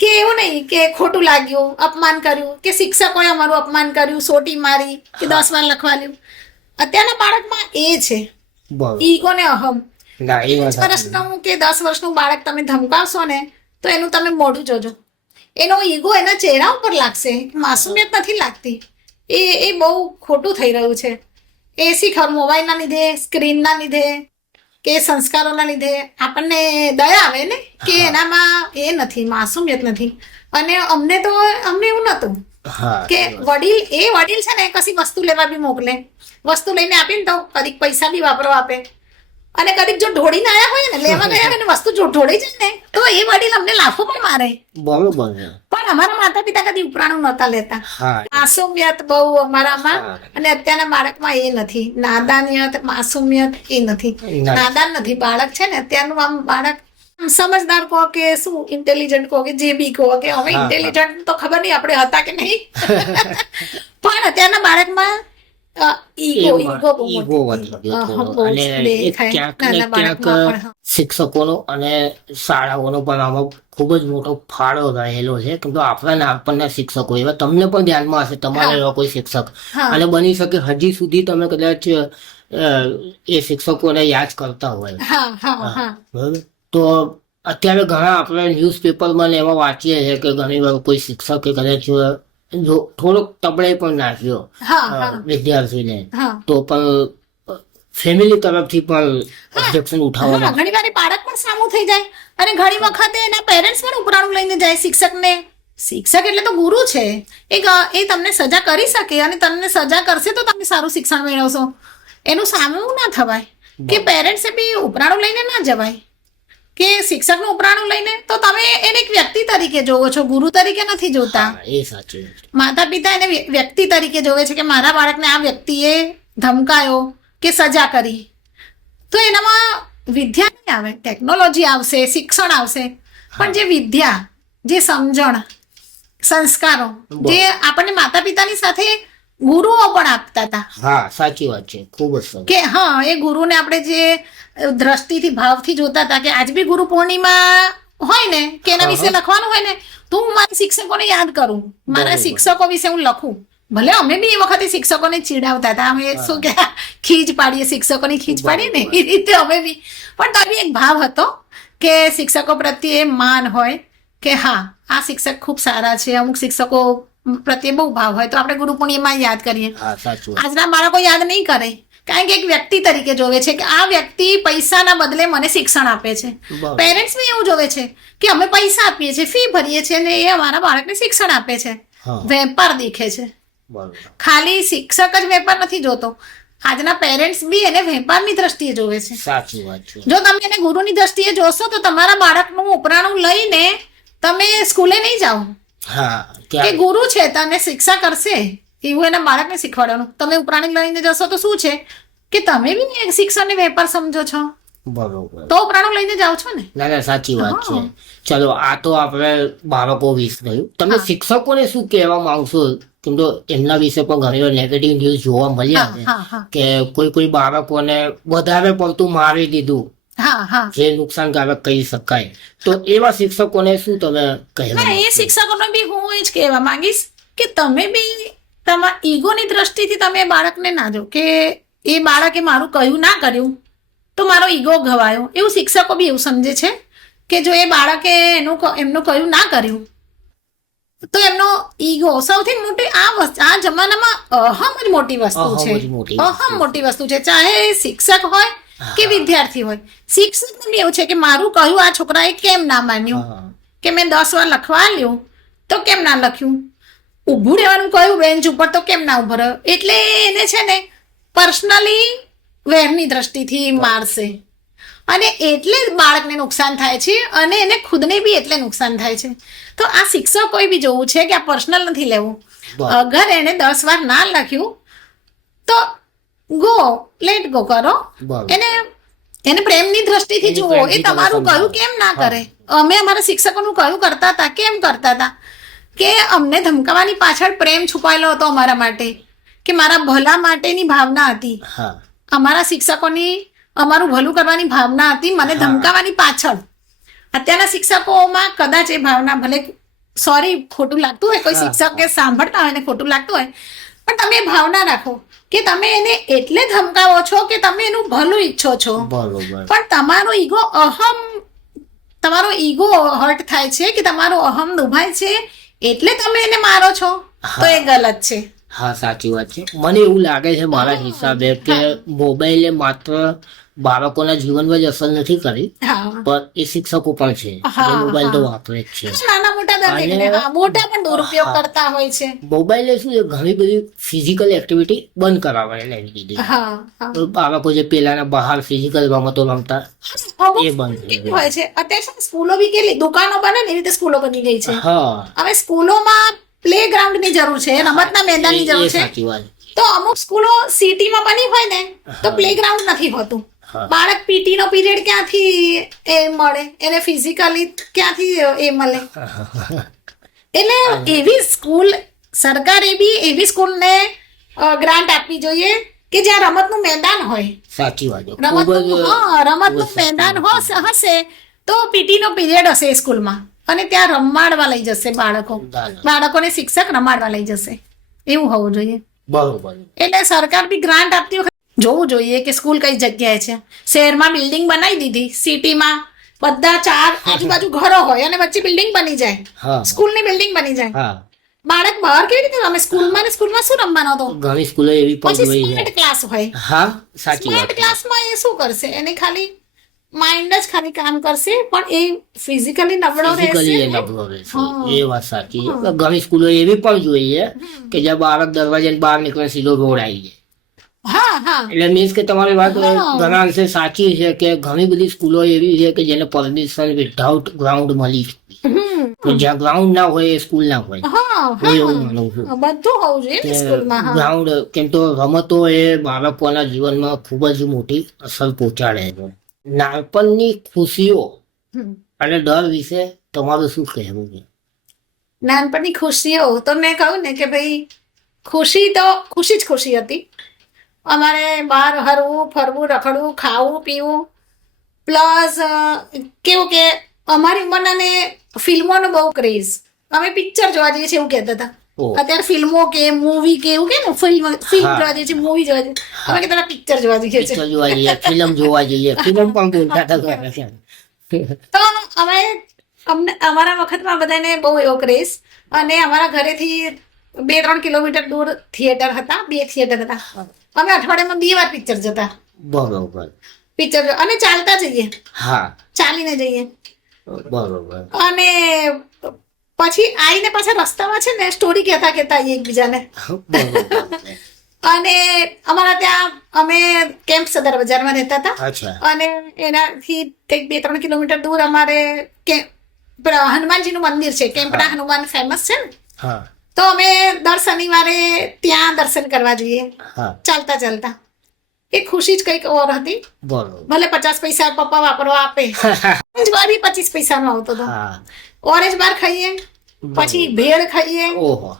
કે એવું નહીં કે ખોટું લાગ્યું, અપમાન કર્યું, કે શિક્ષકોએ અમારું અપમાન કર્યું, સોટી મારી કે 10 વાર લખવાલ્યું. અત્યારના બાળકમાં એ છે બરોબર. ઈગો ને અહમ. ના, એ વાત 5 સાચી. વર્ષનું કે 10 વર્ષનું બાળક તમે ધમકાવશો ને તો એનું તમે મોઢું જોજો, એનો ઈગો એના ચહેરા ઉપર લાગશે, માસુમિયત નથી લાગતી. એ બહુ ખોટું થઈ રહ્યું છે. એ શીખર મોબાઈલના લીધે, સ્ક્રીનના લીધે કે સંસ્કારોના લીધે આપણને દયા આવે ને કે હા. એનામાં એ નથી, માસુમિયત નથી. અને અમને એવું નહોતું હા. કે વડીલ છે ને કશી વસ્તુ લેવા બી મોકલે, વસ્તુ લઈને આપીને તો કદીક પૈસા બી વાપરવા આપે, અને કદીક જો ઢોળીને આવ્યા હોય ને, લેવા ગયા હોય ને વસ્તુ જો ઢોળી જાય ને તો એ વડીલ અમને લાફો પણ મારે. બરોબર છે. પણ અમારા માતા પિતા કદી ઉપરાણું નહોતા લેતા. હા. માસુમિયત બહુ અમારામાં. હા. અને અત્યારના બાળકમાં એ નથી, નાદાનિયત, માસુમિયત એ નથી. નથી. નાદાન નથી બાળક છે ને અત્યારનું. આમ બાળક સમજદાર કહો કે શું, ઇન્ટેલિજન્ટ કહો કે જે બી કહો, કે હવે હા. ઇન્ટેલિજન્ટ તો ખબર નહીં આપણે હતા કે નહીં. પણ અત્યારના બાળકમાં ઈગો બહુ ઈગો મોટી. વધી ગયો થોડો. બહુ અને એ દેખાય ક્યાંક ને નાના બાળકમાં ક્યાંક પણ. શિક્ષકોનો અને શાળાઓનો પણ આમાં ખૂબ જ મોટો ફાળો રહેલો છે. કેમ કે આપણા નાનપણના શિક્ષકો એવા, તમને પણ ધ્યાનમાં હશે તમારા હા. એવા કોઈ શિક્ષક, હા. અને બની શકે હજી સુધી તમે કદાચ એ શિક્ષકોને યાદ કરતા હોય. હા હા હા બરાબર. તો અત્યારે ઘણા આપણે ન્યૂઝપેપરમાં ને એમાં વાંચીએ છીએ કે ઘણી વાર કોઈ શિક્ષકે કદાચ જો થોડોક તબડે પણ નાખ્યો હા હા વિદ્યાર્થીને, હા તો પણ ફેમિલી તરફથી પણ ઓબ્જેક્શન હા, ઉઠાવવામાં. ઘણી વાર એ બાળક પણ સામું થઈ જાય અને ઘણી વખતે એના પેરેન્ટ્સ પણ ઉપરાણું લઈને જાય શિક્ષકને. શિક્ષક એટલે તો ગુરુ છે. એ તમને સજા કરી શકે અને તમને સજા કરશે તો તમે સારું શિક્ષણ મેળવશો. એનું સામું ના થવાય કે પેરેન્ટ્સે બી ઉપરાણું લઈને ના જવાય, કે શિક્ષકનું ઉપરાણું લઈને તો તમે એને એક વ્યક્તિ તરીકે જોવો છો, ગુરુ તરીકે નથી જોતા. હા, એ સાચું. માતા પિતા એને વ્યક્તિ તરીકે જોવે છે કે મારા બાળકને આ વ્યક્તિએ ધમકાયો કે સજા કરી. તો એનામાં વિદ્યા નહીં આવે, ટેકનોલોજી આવશે, શિક્ષણ આવશે, પણ જે વિદ્યા, જે સમજણ, સંસ્કારો જે આપણને માતા પિતાની સાથે ગુરુઓ પણ આપતા હતા, હા, સાચી વાત છે. ખૂબ જ સરસ. કે હા એ ગુરુને આપણે જે દ્રષ્ટિથી ભાવથી જોતા હતા, કે આજ બી ગુરુ પૂર્ણિમા હોય ને કે એના વિશે લખવાનું હોય ને તો હું મારા શિક્ષકોને યાદ કરું, મારા બરોબર. શિક્ષકો વિશે હું લખું. ભલે અમે બી એ વખતે શિક્ષકોને ચીડાવતા હતા, અમે શું કે ખીજ પાડીએ, શિક્ષકોની ખીજ પાડીએ ને એ રીતે અમે બી, પણ તો બી એક ભાવ હતો કે શિક્ષકો પ્રત્યે માન હોય કે હા આ શિક્ષક ખૂબ સારા છે. અમુક શિક્ષકો પ્રત્યે બહુ ભાવ હોય તો આપણે ગુરુ પૂર્ણિમા યાદ કરીએ. હા, સાચું. આજના બાળકો યાદ નહીં કરે, કારણ કે એક વ્યક્તિ તરીકે જોવે છે કે આ વ્યક્તિ પૈસાના બદલે મને શિક્ષણ આપે છે. બરાબર. પેરેન્ટ્સ બી એવું જોવે છે કે અમે પૈસા આપીએ છીએ, ફી ભરીએ છીએ ને એ અમારા બાળકને શિક્ષણ આપે છે. હા. વેપાર દેખે છે. બરોબર. ખાલી શિક્ષક જ વેપાર નથી જોતો. આજના પેરેન્ટ્સ બી એને વેપારની દ્રષ્ટિએ જોવે છે. સાચી વાત છે. જો તમે એને ગુરુની દ્રષ્ટિએ જોશો તો તમારા બાળકનું ઉપરાણું લઈને તમે સ્કૂલે નહીં જાઓ હા કે ત્યાં ગુરુ છે તને શિક્ષા કરશે એવું એના બાળકને શીખવાડવાનું. તમે ઉપરાણી લઈને જશો તો શું છે કે તમે બી શિક્ષણને વેપાર સમજો છો, બરોબર. તો ઉપરાણું લઈને જાઓ છો ને. ના ના સાચી વાત છે. હા. ચલો આ તો આપણે બાળકો વિશે થયું. તમે હા. શિક્ષકોને શું કહેવા માંગશો? કેમ તો એમના વિશે પણ ઘણી નેગેટિવ ન્યૂઝ જોવા મળ્યા છે હા હા કે કોઈ બાળકોને વધારે પડતું મારી દીધું, હા હા જે નુકસાનકારક કહી શકાય. તો એવા શિક્ષકોને શું તમે કહેવા ના એ માંગશો? શિક્ષકોને બી હું એ જ કહેવા માંગીશ કે તમે બી તમારા ઈગોની દ્રષ્ટિથી તમે બાળકને ના જો કે એ બાળકે મારું કહ્યું ના કર્યું તો મારો ઈગો ઘવાયો. એવું શિક્ષકો બી એવું સમજે છે કે જો એ બાળકે એમનું કહ્યું ના કર્યું તો એમનો ઈગો સૌથી મોટી આ જમાનામાં અહમ જ મોટી વસ્તુ અહમ છે. જ મોટી વસ્તુ અહમ મોટી વસ્તુ છે, ચાહે એ શિક્ષક હોય કે વિદ્યાર્થી હોય. શિક્ષકને બી એવું છે કે મારું કહ્યું આ છોકરાએ કેમ ના માન્યું, હા. કે મેં 10 વાર લખવા લ્યું તો કેમ ના લખ્યું, ઊભું રહેવાનું કહ્યું બેન્ચ ઉપર તો કેમ ના ઊભો રહ્યો. એટલે એને છે ને પર્સનલી વેરની દ્રષ્ટિથી મારશે અને એટલે જ બાળકને નુકસાન થાય છે અને એને ખુદને બી એટલે નુકસાન થાય છે. તો આ શિક્ષકોએ બી જોવું છે કે આ પર્સનલ નથી લેવું. બરાબર. અગર એને 10 વાર ના લખ્યું તો લેટ ગો કરો. બરાબર. એને પ્રેમની દ્રષ્ટિથી એની જુઓ. પ્રેમથી એ તમે તમારું સમજાવો. કહ્યું કેમ ના હા. કરે. અમે અમારા શિક્ષકોનું કહ્યું કરતા હતા. કેમ કરતા હતા કે અમને ધમકાવાની પાછળ પ્રેમ છુપાયેલો હતો અમારા માટે, કે મારા ભલા માટેની ભાવના હતી. હા અમારા શિક્ષકોની અમારું ભલું કરવાની ભાવના હતી, મને હા. ધમકાવાની પાછળ. અત્યારના શિક્ષકોમાં કદાચ એ ભાવના ભલે સોરી ખોટું લાગતું હોય, કોઈ હા. શિક્ષક કે સાંભળતા હોય ને ખોટું લાગતું હોય, પણ તમે એ ભાવના રાખો કે તમે એને એટલે ધમકાવો છો કે તમે એનું ભલું ઈચ્છો છો, બરોબર. પણ તમારો ઈગો હર્ટ થાય છે કે તમારો અહમ દુભાય છે એટલે તમે એને મારો છો, તો એ ગલત છે. હા સાચી વાત છે. મને એવું લાગે છે મારા હિસાબે કે મોબાઈલે માત્ર બાળકોના જીવનમાં જ અસર નથી કરી, હા પણ એ શિક્ષકો પણ છે. હા, જે મોબાઈલ તો હા. વાપરે જ છે. નાના મોટા દરેકને, અને- હા, મોટા પણ દુરુપયોગ હા. કરતા હોય છે. મોબાઈલે શું છે ઘણી બધી ફિઝિકલ એક્ટિવિટી બંધ કરાવવાની લાવી દીધી. હા હા તો બાળકો જે પેલાના બહાર ફિઝિકલ રમતો રમતા અમુક એ બંધ થઈ કેવું ગયું. હોય છે અત્યારે છે ને સ્કૂલો બી કેટલી દુકાનો બને ને એવી રીતે સ્કૂલો બની ગઈ છે. હા હવે સ્કૂલોમાં પ્લે ગ્રાઉન્ડ ની જરૂર છે, રમતના મેદાનની એ જરૂર છે. સાચી વાત. તો અમુક સ્કૂલો સિટીમાં બની હોય ને તો પ્લે ગ્રાઉન્ડ નથી હોતું. હા. બાળક પીટી નો પીરિયડ ક્યાંથી એ મળે, એને ફિઝિકલી ક્યાંથી એ મળે. એટલે એવી સ્કૂલ સરકારે બી એવી સ્કૂલને ગ્રાન્ટ આપવી જોઈએ કે જ્યાં રમતનું મેદાન હોય. સાચી વાત છે. ખૂબ જ રમતનું ખૂબ જ મેદાન સાચી હશે તો પીટી નો પીરિયડ હશે એ સ્કૂલમાં અને ત્યાં રમાડવા લઈ જશે બાળકોને શિક્ષક રમાડવા લઈ જશે. એવું હોવું જોઈએ. બરોબર. એટલે સરકાર બી ગ્રાન્ટ આપતી વખતે જોવું જોઈએ કે સ્કૂલ કઈ જગ્યાએ છે. શહેરમાં બિલ્ડિંગ બનાવી દીધી, સિટીમાં બધા 4 આજુબાજુ ઘરો હોય અને વચ્ચે બિલ્ડિંગ બની જાય, હા સ્કૂલની બિલ્ડિંગ બની જાય. હા બાળક બહાર કેવી રીતે રમે? સ્કૂલમાં શું રમવાનો હતો? ઘણી સ્કૂલો એવી પણ પછી જોઈ છે. સ્માર્ટ ક્લાસ હોય. હા સાચી સ્માર્ટ વાત છે. ક્લાસમાં એ શું કરશે? એને ખાલી માઇન્ડ જ ખાલી કામ કરશે પણ એ ફિઝિકલી નબળો ફિઝિકલી એ રહેશે. નબળો રહેશે. હા. એ વાત સાચી છે. ઘણી સ્કૂલો એવી પણ જોઈએ કે જ્યાં બાળક દરવાજાની બહાર નીકળે સીધો રોડ આવી જાય. હા હા એટલે મીન્સ કે તમારી વાત હા. ઘણા અંશે સાચી છે કે ઘણી બધી સ્કૂલો એવી છે કે જેને પરમિશન વિધાઉટ ગ્રાઉન્ડ મળી છે. હમ. તો જ્યાં ગ્રાઉન્ડ ના હોય એ સ્કૂલ ના હોય. હા હું એવું હા માનું છું બધું હોવું જોઈએ ને સ્કૂલમાં. હા ગ્રાઉન્ડ કેમ તો રમતો એ બાળકોના જીવનમાં ખૂબ જ મોટી અસર પહોંચાડે છે. નાનપણની ખુશીઓ હમ. અને ડર વિશે તમારું શું કહેવું છે? નાનપણની ખુશીઓ તો મેં કહ્યું ને કે ભાઈ ખુશી જ ખુશી હતી. અમારે બહાર હરવું ફરવું, રખડવું, ખાવું પીવું, પ્લસ કેવું કે અમારી ઉંમરનાને ફિલ્મોનો બહુ ક્રેઝ. અમે પિક્ચર જોવા જઈએ છીએ એવું કહેતા હતા. ઓહ. અત્યારે ફિલ્મો કે મૂવી કે એવું કે ને ફિલ્મ હા. જોવા જઈએ છીએ, મૂવી જોવા જઈએ. અમે કહેતા હતા પિક્ચર જોવા જઈએ છીએ. પિક્ચર જોવા જઈએ, ફિલ્મ જોવા જઈએ, ફિલ્મ પણ બોલતા હતા. તો અમારા વખતમાં બધાને બહુ એવો ક્રેઝ અને અમારા ઘરેથી 2-3 કિલોમીટર દૂર થિયેટર હતા, 2 થિયેટર હતા. અમે અઠવાડિયામાં 2 વાર પિક્ચર જતા. બરોબર. પિક્ચર અને ચાલતા જઈએ, હા ચાલીને જઈએ બરોબર. અને પછી આવીને પાછા રસ્તામાં છે ને સ્ટોરી કહેતા આવીએ એકબીજાને. બરોબર. અને અમારા ત્યાં અમે કેમ્પ સદર બજારમાં રહેતા હતા અચ્છા અને એનાથી કંઈક 2-3 કિલોમીટર દૂર અમારે હનુમાનજીનું મંદિર છે. કેમ્પના હનુમાન ફેમસ છે ને, હા તો અમે દર શનિવારે ત્યાં દર્શન કરવા જઈએ હા ચાલતા ચાલતા. એ ખુશી જ કંઈક ઓર હતી. બરોબર ભલે 50 પૈસા પપ્પા વાપરવા આપે, ઓરેન્જ બાર બી 25 પૈસાનો આવતો હતો. હા ઓરેન્જ બાર ખાઈએ, પછી ભેળ ખાઈએ, ઓહો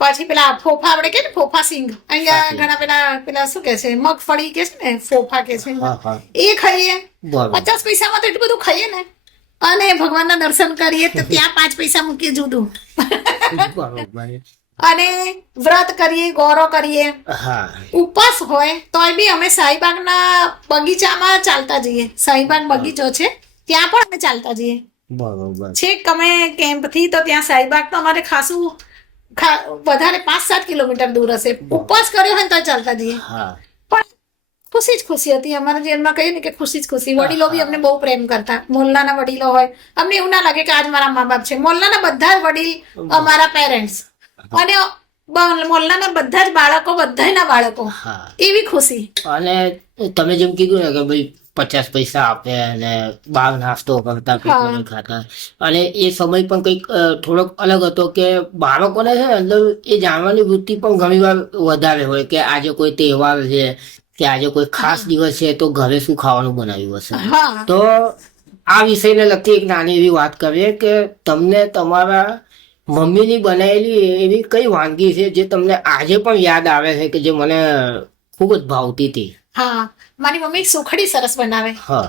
પછી પેલા ફોફા આપણે કે ને ફોફા સિંગ, અહીંયા સાચી. ઘણા પેલા શું કે છે મગફળી કે છે ને ફોફા કે છે, હા હા એ ખાઈએ. બરોબર 50 પૈસામાં તો એટલું બધું ખાઈએ ને, અને ભગવાનના દર્શન કરીએ તો ત્યાં 5 પૈસા મૂકીએ જુદું, બરોબર અને વ્રત કરીએ, ગૌરો કરીએ, હા ઉપવાસ હોય તોય બી અમે શાહીબાગના બગીચામાં ચાલતા જઈએ. શાહીબાગ બગીચો છે ત્યાં પણ અમે ચાલતા જઈએ. બરોબર છેક અમે કેમ્પથી તો ત્યાં શાહીબાગ તો અમારે ખાસું વધારે 5-7 કિલોમીટર દૂર હશે. ઉપવાસ કર્યો હોય ને તો ચાલતા જઈએ. હા પણ ખુશી જ ખુશી હતી. અમારા જીવનમાં કહીએ ને કે ખુશી જ ખુશી. વડીલો બી અમને બહુ પ્રેમ કરતા. મોહલ્લાના વડીલો હોય, અમને એવું ના લાગે કે આજ મારા મા બાપ છે. મોહલ્લાના બધા જ વડીલ અમારા પેરેન્ટ્સ, અને મોહલ્લાના બધા જ બાળકો, બધાના બાળકો, હા એવી ખુશી. અને તમે જેમ કીધું ને કે ભાઈ 50 પૈસા આપે અને બહાર નાસ્તો કરતા પેપર ખાતા, અને એ સમય પણ કંઈક થોડોક અલગ હતો કે બાળકોને છે ને અંદર એ જાણવાની વૃત્તિ પણ ઘણી વાર વધારે હોય કે આજે કોઈ તહેવાર છે કે આજે કોઈ ખાસ દિવસ છે તો ઘરે શું ખાવાનું બનાવ્યું હશે. હા તો આ વિષયને લગતી એક નાની એવી વાત કરીએ કે તમને તમારા મમ્મીની બનાવેલી એવી કઈ વાનગી છે જે તમને આજે પણ યાદ આવે છે કે જે મને ખૂબ જ ભાવતી હતી. હા, મારી મમ્મી સુખડી સરસ બનાવે. હા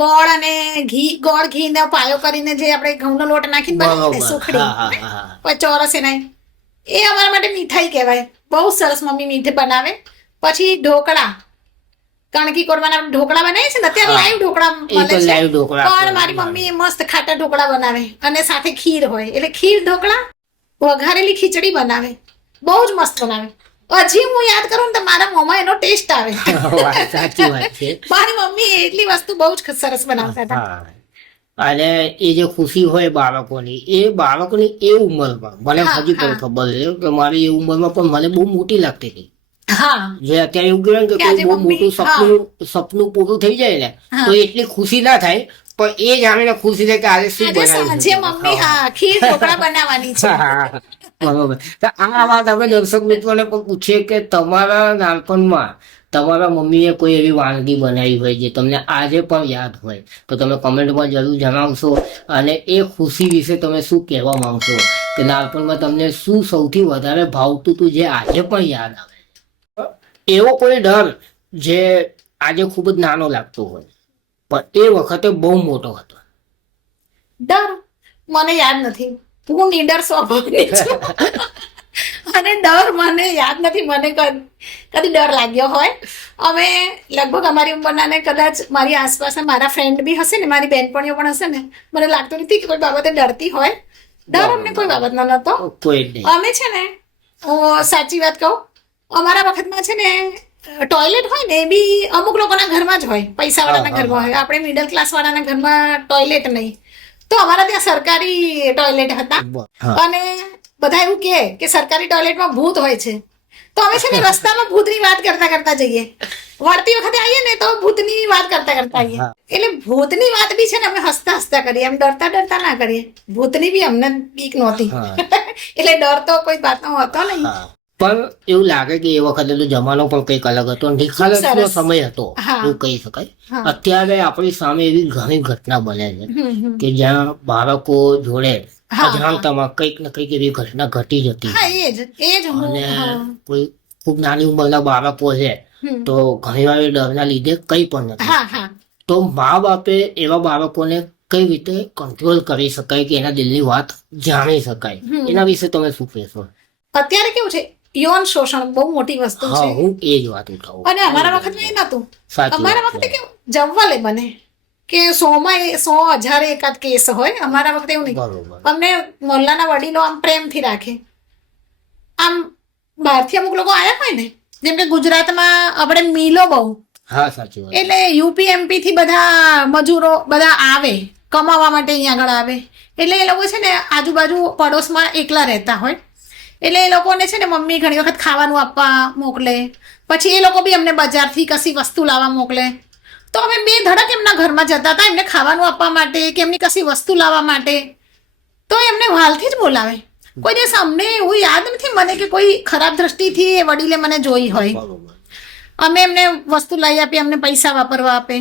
ગોળ અને ઘી ને પાયો કરીને જે આપણે ઘઉંનો લોટ નાખીને બનાવીએ ને બરોબર સુખડી, હા હા હા પછી ચોરસ એના, એ અમારા માટે મીઠાઈ કહેવાય. બહુ સરસ મમ્મી મીઠી બનાવે. પછી ઢોકળા, કણકી કોરવાના ઢોકળા બનાવે છે ને, અત્યારે હા. લાઈવ ઢોકળા એ તો મળે છે. લાઈવ ઢોકળા પણ મારી મમ્મી મસ્ત ખાટા ઢોકળા બનાવે, અને સાથે ખીર હોય, એટલે ખીર ઢોકળા, વઘારેલી ખીચડી બનાવે, બહુ જ મસ્ત બનાવે. હજી હું યાદ કરું ને તો મારા મોંમાં એનો ટેસ્ટ આવે. વાત સાચી વાત છે. મારી મમ્મી એટલી વસ્તુ બહુ જ સરસ બનાવતા હતા. હા અને એ જે ખુશી હોય બાળકોની, એ બાળકોની એ ઉંમરમાં મને હા, હજી પણ હા. ખબર છે કે મારી એ ઉંમરમાં પણ મને બહુ મોટી લાગતી હતી. હા જે અત્યારે એવું કહેવાય ને કે કે આજે કોઈ બહુ મમ્મી, મોટું સપનું પૂરું થઈ જાય ને હા. તો એટલી ખુશી ના થાય, પણ એ જાણીને ખુશી થાય કે આજે શું આજે બનાવ્યું સાંજે છે. મમ્મી હા ખીર ઢોકળા બનાવવાની છે. હા, બરોબર. તો આ વાત આપણે દર્શક મિત્રોને પણ પૂછીએ કે તમારા નાનપણમાં તમારા મમ્મીએ કોઈ એવી વાનગી બનાવી હોય જે તમને આજે પણ યાદ હોય તો તમે કમેન્ટમાં જરૂર જણાવશો. અને એ ખુશી વિશે તમે શું કહેવા માંગશો કે નાનપણમાં તમને શું સૌથી વધારે ભાવતું હતું જે આજે પણ યાદ આવે? એવો કોઈ ડર જે આજે ખૂબ જ નાનો લાગતો હોય પણ એ વખતે બહુ મોટો હતો? ડર મને યાદ નથી. હું નીડર સ્વભાવની છું. અને ડર મને યાદ નથી મને કદી ડર લાગ્યો હોય. અમે લગભગ અમારી ઉંમરના ને કદાચ મારી આસપાસના મારા ફ્રેન્ડ બી હશે ને, મારી બહેનપણીઓ પણ હશે ને, મને લાગતું નથી કે કોઈ બાબતે ડરતી હોય. ડર અમને કોઈ બાબતનો નહોતો. કોઈ જ નહીં. અમે છે ને, હું સાચી વાત કહું, અમારા વખતમાં છે ને ટોયલેટ હોય ને એ બી અમુક લોકોના ઘરમાં જ હોય, પૈસાવાળાના હા, ઘરમાં હોય. આપણે મિડલ ક્લાસ વાળાના ઘરમાં ટોયલેટ નહીં. તો અમારા ત્યાં સરકારી ટોયલેટ હતા, હા. અને બધા એવું કે સરકારી ટોયલેટમાં ભૂત હોય છે. તો અમે છે ને રસ્તામાં ભૂતની વાત કરતા કરતા જઈએ, વળતી વખતે આવીએ ને તો ભૂતની વાત કરતા કરતા આવીએ. હા. એટલે ભૂતની વાત બી છે ને અમે હસતા હસતા કરીએ, એમ ડરતા ડરતા ના કરીએ. ભૂતની બી અમને બીક નહોતી. હા. એટલે ડર તો કોઈ વાતનો હતો નહીં. હા. પણ એવું લાગે કે એ વખતે તો જમાનો પણ કંઈક અલગ હતો, નિખાલસનો સરસ. સમય હતો હા. એવું કહી શકાય. હા. અત્યારે આપણી સામે એવી ઘણી ઘટના બને છે હમ. કે જ્યાં બાળકો જોડે હા, અજાણતામાં કંઈક ને કંઈક એવી ઘટના ઘટી જતી હા હોય. એ જ હું અને હા. કોઈ ખૂબ નાની ઉંમરના બાળકો છે હમ. તો ઘણી વાર એ ડરના લીધે કંઈ પણ નથી. હા હા તો મા બાપે એવા બાળકોને કઈ રીતે કંટ્રોલ કરી શકાય કે એના દિલની વાત જાણી શકાય, હમ. એના વિશે તમે શું કહેશો? અત્યારે કેવું છે, યૌન શોષણ બહુ મોટી વસ્તુ હા, છે. હું એ જ વાત ઉઠાવું. અને અમારા વખતમાં એ નતું. સાચી અમારા વાત વખતે છે. કેવું જવવાલે બને કે 100 એકાદ કેસ હોય. અમારા વખતે એવું નહીં. બરોબર. અમને મોહલ્લાના વડીલો આમ પ્રેમથી રાખે. આમ બહારથી અમુક લોકો આવ્યા હોય ને, જેમ કે ગુજરાતમાં આપણે મિલો બહુ, હા, સાચી વાત. એટલે યુપી એમપી થી બધા મજૂરો બધા આવે કમાવા માટે, અહીંયા આગળ આવે. એટલે એ લોકો છે ને આજુબાજુ પડોશમાં એકલા રહેતા હોય, એટલે એ લોકોને છે ને મમ્મી ઘણી વખત ખાવાનું આપવા મોકલે, પછી એ લોકો બી અમને બજારથી કશી વસ્તુ લાવવા મોકલે. તો અમે બે ધડક એમના ઘરમાં જતા હતા એમને ખાવાનું આપવા માટે કે એમની કશી વસ્તુ લાવવા માટે. તો એમને વાલથી જ બોલાવે. કોઈ દિવસ અમને એવું યાદ નથી મને કે કોઈ ખરાબ દ્રષ્ટિથી એ વડીલે મને જોઈ હોય. બરોબર. અમે એમને વસ્તુ લઈ આપી, અમને પૈસા વાપરવા આપે.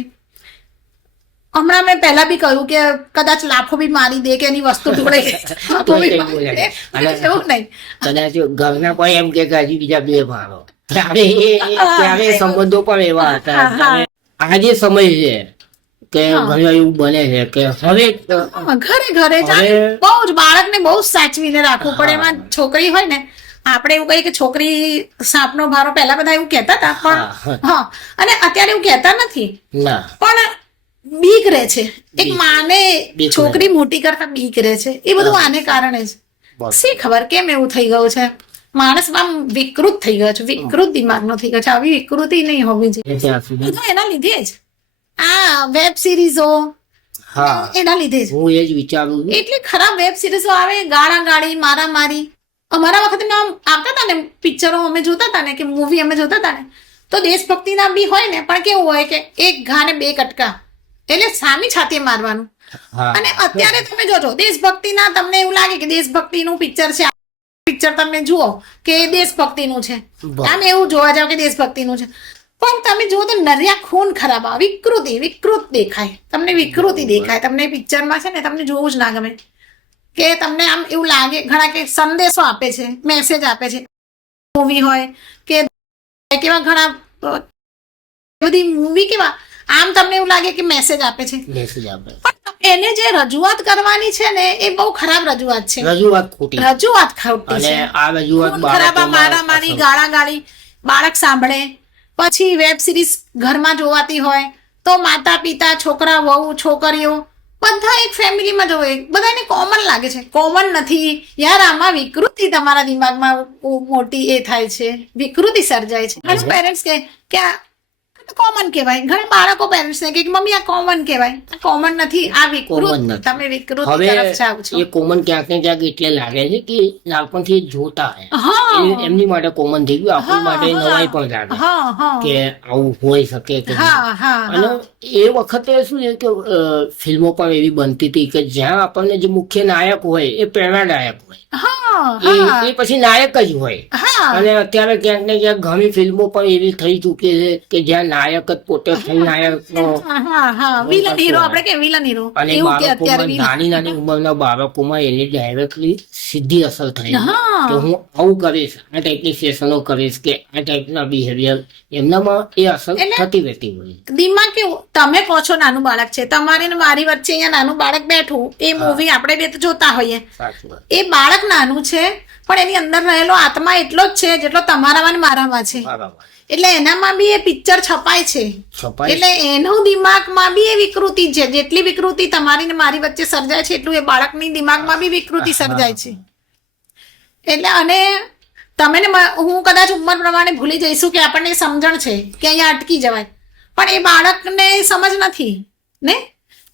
હમણાં મેં પહેલા બી કહ્યું કે કદાચ લાફો બી મારી દે કે એની વસ્તુ ટુકડે લાફો બી મારી દે. એવું નહીં. કદાચ ઘરના કોઈ એમ કે હજી બીજા બે મારો ત્યારે સંબંધો પણ એવા હતા. ત્યારે આ જે સમય છે કે ઘણી વાર એવું બને છે કે હવે ઘરે ઘરે બહુ જ બાળકને બહુ જ સાચવીને રાખવું પડે. એમાં છોકરી હોય ને, આપણે એવું કહીએ કે છોકરી સાપનો ભારો, પહેલા બધા એવું કહેતા હતા, પણ હા, અને અત્યારે એવું કહેતા નથી, ના પણ બીક રહે છે. એક માને છોકરી મોટી કરતા બીક રહે છે. એ બધું આને કારણે જ. શી ખબર કેમ એવું થઈ ગયું છે. માણસ આમ વિકૃત થઈ ગયો છે, વિકૃત દિમાગનો થઈ ગયો છે. આવી વિકૃતિ નહીં હોવી જોઈએ. ત્યાં સુધી બધું એના લીધે જ આ વેબ સિરીઝો, હા એના લીધે જ હું એ જ વિચારું છું. એટલી ખરાબ વેબ સિરીઝો આવે, ગાળા ગાળી, મારા મારી. અમારા વખતે આમ આવતા હતા ને પિક્ચરો, અમે જોતા હતા ને કે મૂવી અમે જોતા હતા ને, તો દેશભક્તિના બી હોય ને, પણ કેવું હોય કે એક ઘા ને બે કટકા, એટલે સામી છાતી મારવાનું. હા અને અત્યારે તમે જોજો દેશભક્તિના, તમને એવું લાગે કે દેશભક્તિનું પિક્ચર છે, પિક્ચર તમે જુઓ કે દેશભક્તિનું છે, આમ એવું જોવા જાવ કે દેશભક્તિનું છે, પણ તમે જુઓ તો નરિયા ખૂન ખરાબ, વિકૃત દેખાય તમને, વિકૃતિ દેખાય તમને પિક્ચરમાં છે ને. તમને જોવું જ ના ગમે કે તમને આમ એવું લાગે. ઘણા કે સંદેશો આપે છે, મેસેજ આપે છે, મૂવી હોય કે કેવા ઘણા બધી મૂવી કેવા આમ તમને એવું લાગે કે મેસેજ આપે છે, મેસેજ આપે. પણ એને જે રજૂઆત કરવાની છે ને એ બહુ ખરાબ રજૂઆત છે. રજૂઆત ખોટી. રજૂઆત ખોટી છે. અને આ રજૂઆત ખૂન ખરાબ, મારા મારી, ગાળા ગાળી બાળક સાંભળે. પછી વેબ સિરીઝ ઘરમાં જોવાતી હોય તો માતા પિતા, છોકરા વહુ, છોકરીઓ બધા એક ફેમિલીમાં જોવે, બધાને કોમન લાગે છે. કોમન નથી યાર, આમાં વિકૃતિ તમારા દિમાગમાં મોટી એ થાય છે, વિકૃતિ સર્જાય છે. ઘણા પેરેન્ટ્સ કે આ કોમન કહેવાય. ઘણા બાળકો પેરેન્ટ્સ ને કે મમ્મી આ કોમન કહેવાય. આ કોમન નથી, આ વિકૃત. તમે વિકૃતિ તરફ જાવ છો. એ કોમન ક્યાંક ને ક્યાંક એટલે લાગે છે કે નાનપણથી જોતા હે, હા એમની માટે કોમન થઈ ગયું, આપણી માટે નવાઈ પણ લાગે હા હા કે આવું હોઈ શકે કે હા હા અને એ વખતે શું છે કે ફિલ્મો પણ એવી બનતી હતી કે જ્યાં આપણને જે મુખ્ય નાયક હોય એ પ્રેરણાદાયક હોય, હા એ પછી નાયક જ હોય. હા અને અત્યારે ક્યાંક ને ક્યાંક ઘણી ફિલ્મો પણ એવી થઈ ચૂકી છે કે જ્યાં નાયક જ પોતે નાયકનો વિલન હીરો, આપણે કે વિલન હીરો, અને એવું કે અત્યારે બાળકોમાં, નાની નાની ઉંમરના બાળકોમાં એની ડાયરેક્ટલી સીધી અસર થાય છે હા. કે હું આવું કરીશ, આ ટાઈપની સેશનો કરીશ કે આ ટાઈપના બિહેવિયર, એમનામાં એ અસર થતી રહેતી હોય. દિમાગ કેવું, તમે કહો છો નાનું બાળક છે, તમારી ને મારી વચ્ચે અહીંયા નાનું બાળક બેઠું, એ મૂવી આપણે બે તો જોતા હોઈએ, સાચી વાત. એ બાળક નાનું છે પણ એની અંદર રહેલો આત્મા એટલો જ છે જેટલો તમારામાં ને મારામાં છે. બરાબર. એટલે એનામાં બી એ પિક્ચર છપાય છે, છપાય. એટલે એનું દિમાગમાં બી એ વિકૃતિ છે. જેટલી વિકૃતિ તમારી ને મારી વચ્ચે સર્જાય છે એટલું એ બાળકની દિમાગમાં બી વિકૃતિ સર્જાય છે. એટલે અને તમે ને હું કદાચ ઉંમર પ્રમાણે ભૂલી જઈશું કે આપણને સમજણ છે કે અહીંયા અટકી જવાય, પણ એ બાળકને સમજ નથી ને,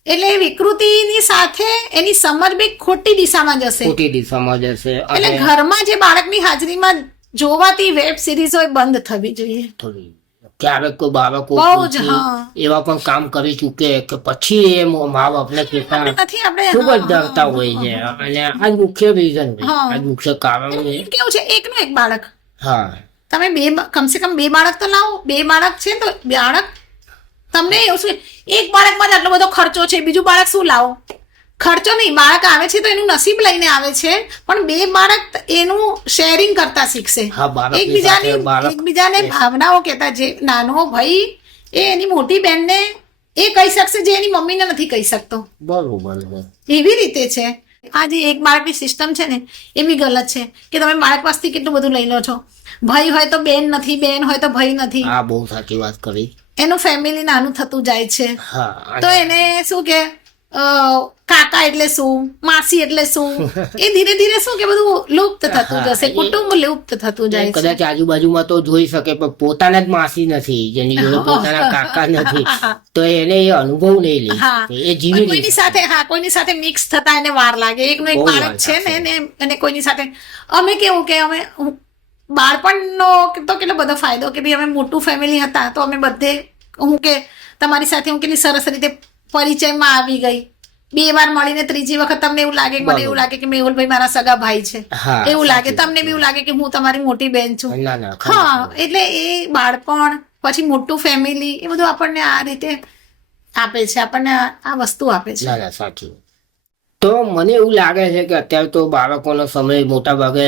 એટલે વિકૃતિની સાથે એની સમજ બી ખોટી દિશામાં જશે. ખોટી દિશામાં જશે. એટલે ઘરમાં જે બાળકની હાજરીમાં જોવાતી વેબ સિરીઝો બંધ થવી જોઈએ. થોડી ક્યારેક કોઈ બાળકો બહુ જ, હા. એવા પણ કામ કરી ચૂકે કે પછી એ મા બાપને કહેતા નથી આપણે ખૂબ જ ડરતા હોય છે. અને આ જ મુખ્ય રીઝન છે, હા. આ જ મુખ્ય કારણ છે. કેવું છે, એકનું એક બાળક, હા તમે કમસે કમ બે બાળક તો લાવો. બે બાળક છે તો બાળક તમને એવું શું, એક બાળકમાં જ આટલો બધો ખર્ચો છે, બીજું બાળક શું લાવો? ખર્ચો નહીં, બાળક આવે છે તો એનું નસીબ લઈને આવે છે, પણ બે બાળક એનું શેરિંગ કરતા શીખશે. હા, બાળકની સાથે બાળક એકબીજાને ભાવનાઓ કહેતા. જે નાનો ભાઈ એ એની મોટી બહેનને એ કહી શકશે જે એની મમ્મીને નથી કહી શકતો. બરોબર છે. એવી રીતે છે આ જે એક બાળકની સિસ્ટમ છે ને, એ બી ગલત છે કે તમે બાળક પાસેથી કેટલું બધું લઈ લો છો. ભાઈ હોય તો બેન નથી, બેન હોય તો ભાઈ નથી. આ બહુ સાચી વાત કરી. એનું ફેમિલી નાનું થતું જાય છે. હા તો એને શું કે કાકા એટલે શું, માસી એટલે શું, એ ધીરે ધીરે શું કે બધું લુપ્ત થતું હા, જશે, એ- કુટુંબ લુપ્ત થતું જાય છે. કદાચ આજુબાજુમાં તો જોઈ શકે પણ પોતાના જ માસી નથી, જેની જોડે પોતાના કાકા નથી, તો એને એ અનુભવ નહીં લઈ હા. શકે. એ જીવી નહીં કોઈની શકે. સાથે કોઈની સાથે મિક્સ થતા એને વાર લાગે. એકનો એક બહુ વાર બાળક છે ને લાગશે. એને કોઈની સાથે અમે કેવું કે બાળપણનો તો કેટલો બધો ફાયદો કે ભાઈ અમે મોટું ફેમિલી હતા તો અમે બધે હું કે તમારી સાથે હું કેટલી સરસ રીતે પરિચયમાં આવી ગઈ. 2 વાર મળીને ત્રીજી વખત તમને એવું લાગે, મને બરાબર. એવું લાગે કે મેહુલભાઈ મારા સગા ભાઈ છે, હા, એવું લાગે. સાચી તમને બી એવું લાગે કે હું તમારી મોટી બેન છું. ના ના હા, ખરેખર. એટલે એ બાળપણ પછી મોટું ફેમિલી એ બધું આપણને આ રીતે આપે છે, આપણને આ વસ્તુ આપે છે. ના ના સાચું. તો મને એવું લાગે છે કે અત્યારે તો બાળકોનો સમય મોટા ભાગે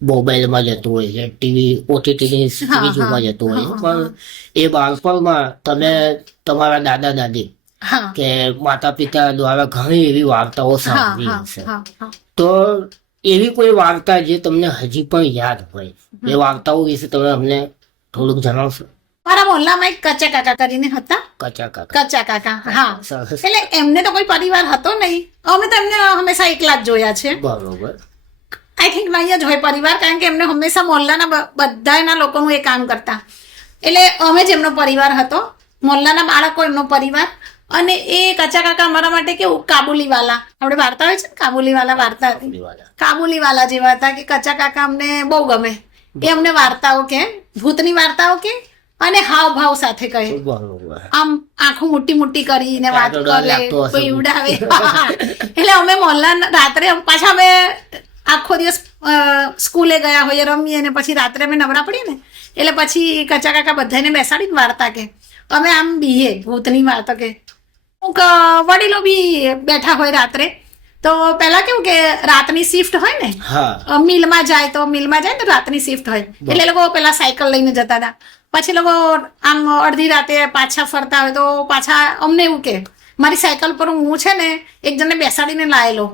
મોબાઈલમાં જતું હોય છે, ટીવી ઓટીટીની હા, સિરીઝોમાં હા, જતું હોય છે, હા, પણ એ બાળપણમાં તમે તમારા દાદા દાદી હા કે માતા પિતા દ્વારા ઘણી એવી વાર્તાઓ હા સાંભળી હા હશે. હા હા તો એવી કોઈ વાર્તા જે તમને હજી પણ યાદ હોય, એ વાર્તાઓ વિશે તમે અમને થોડુંક જણાવશો? મારા મોહલ્લામાં એક કચ્ચા કાકા કરીને હતા. કચા કાકા. કચ્ચા કાકા, હા. સરસ. એટલે એમને તો કોઈ પરિવાર હતો નહીં, અમે તો એમને હંમેશા એકલા જ જોયા છે. બરોબર. આઈ થિંક નહીં જ હોય પરિવાર, કારણ કે એમને હંમેશા મોહલ્લાના બધાના લોકોનું એ કામ કરતા. એટલે અમે જ એમનો પરિવાર હતો, મોહલ્લાના બાળકો એમનો પરિવાર. અને એ કચ્ચા કાકા અમારા માટે કેવું કાબુલીવાલા, આપણે વાર્તા હોય છે ને, કાબુલીવાલા વાર્તા હતી, પરિવાર. કાબુલીવાલા જેવા હતા કે કચ્ચા કાકા અમને બહુ ગમે. એ અમને વાર્તાઓ કે, ભૂતની વાર્તાઓ કે, અને હાવભાવ સાથે કહે. બરોબર. આમ આંખો મોટી મોટી કરીને વાત ડર કરે, લાગતો હશે. કોઈ ઉડાવે. એટલે અમે મોહલ્લા રાત્રે પાછા અમે આખો દિવસ સ્કૂલે ગયા હોઈએ, રમીએ, ને પછી રાત્રે અમે નવરા પડીએ ને એટલે પછી કચ્ચા કાકા બધાને બેસાડીને વાર્તા કે. અમે આમ બીએ ભૂતની વાર્તા કે. વડીલો બી બેઠા હોય રાત્રે, તો પહેલા કેવું કે રાતની શિફ્ટ હોય ને, હા. મિલમાં જાય ને રાતની શિફ્ટ હોય, એટલે એ લોકો પેલા સાયકલ લઈને જતા હતા. પછી લોકો આમ અડધી રાતે પાછા ફરતા હોય તો પાછા અમને એવું કે મારી સાયકલ પર હું છે ને એક જણને બેસાડીને લાયેલો,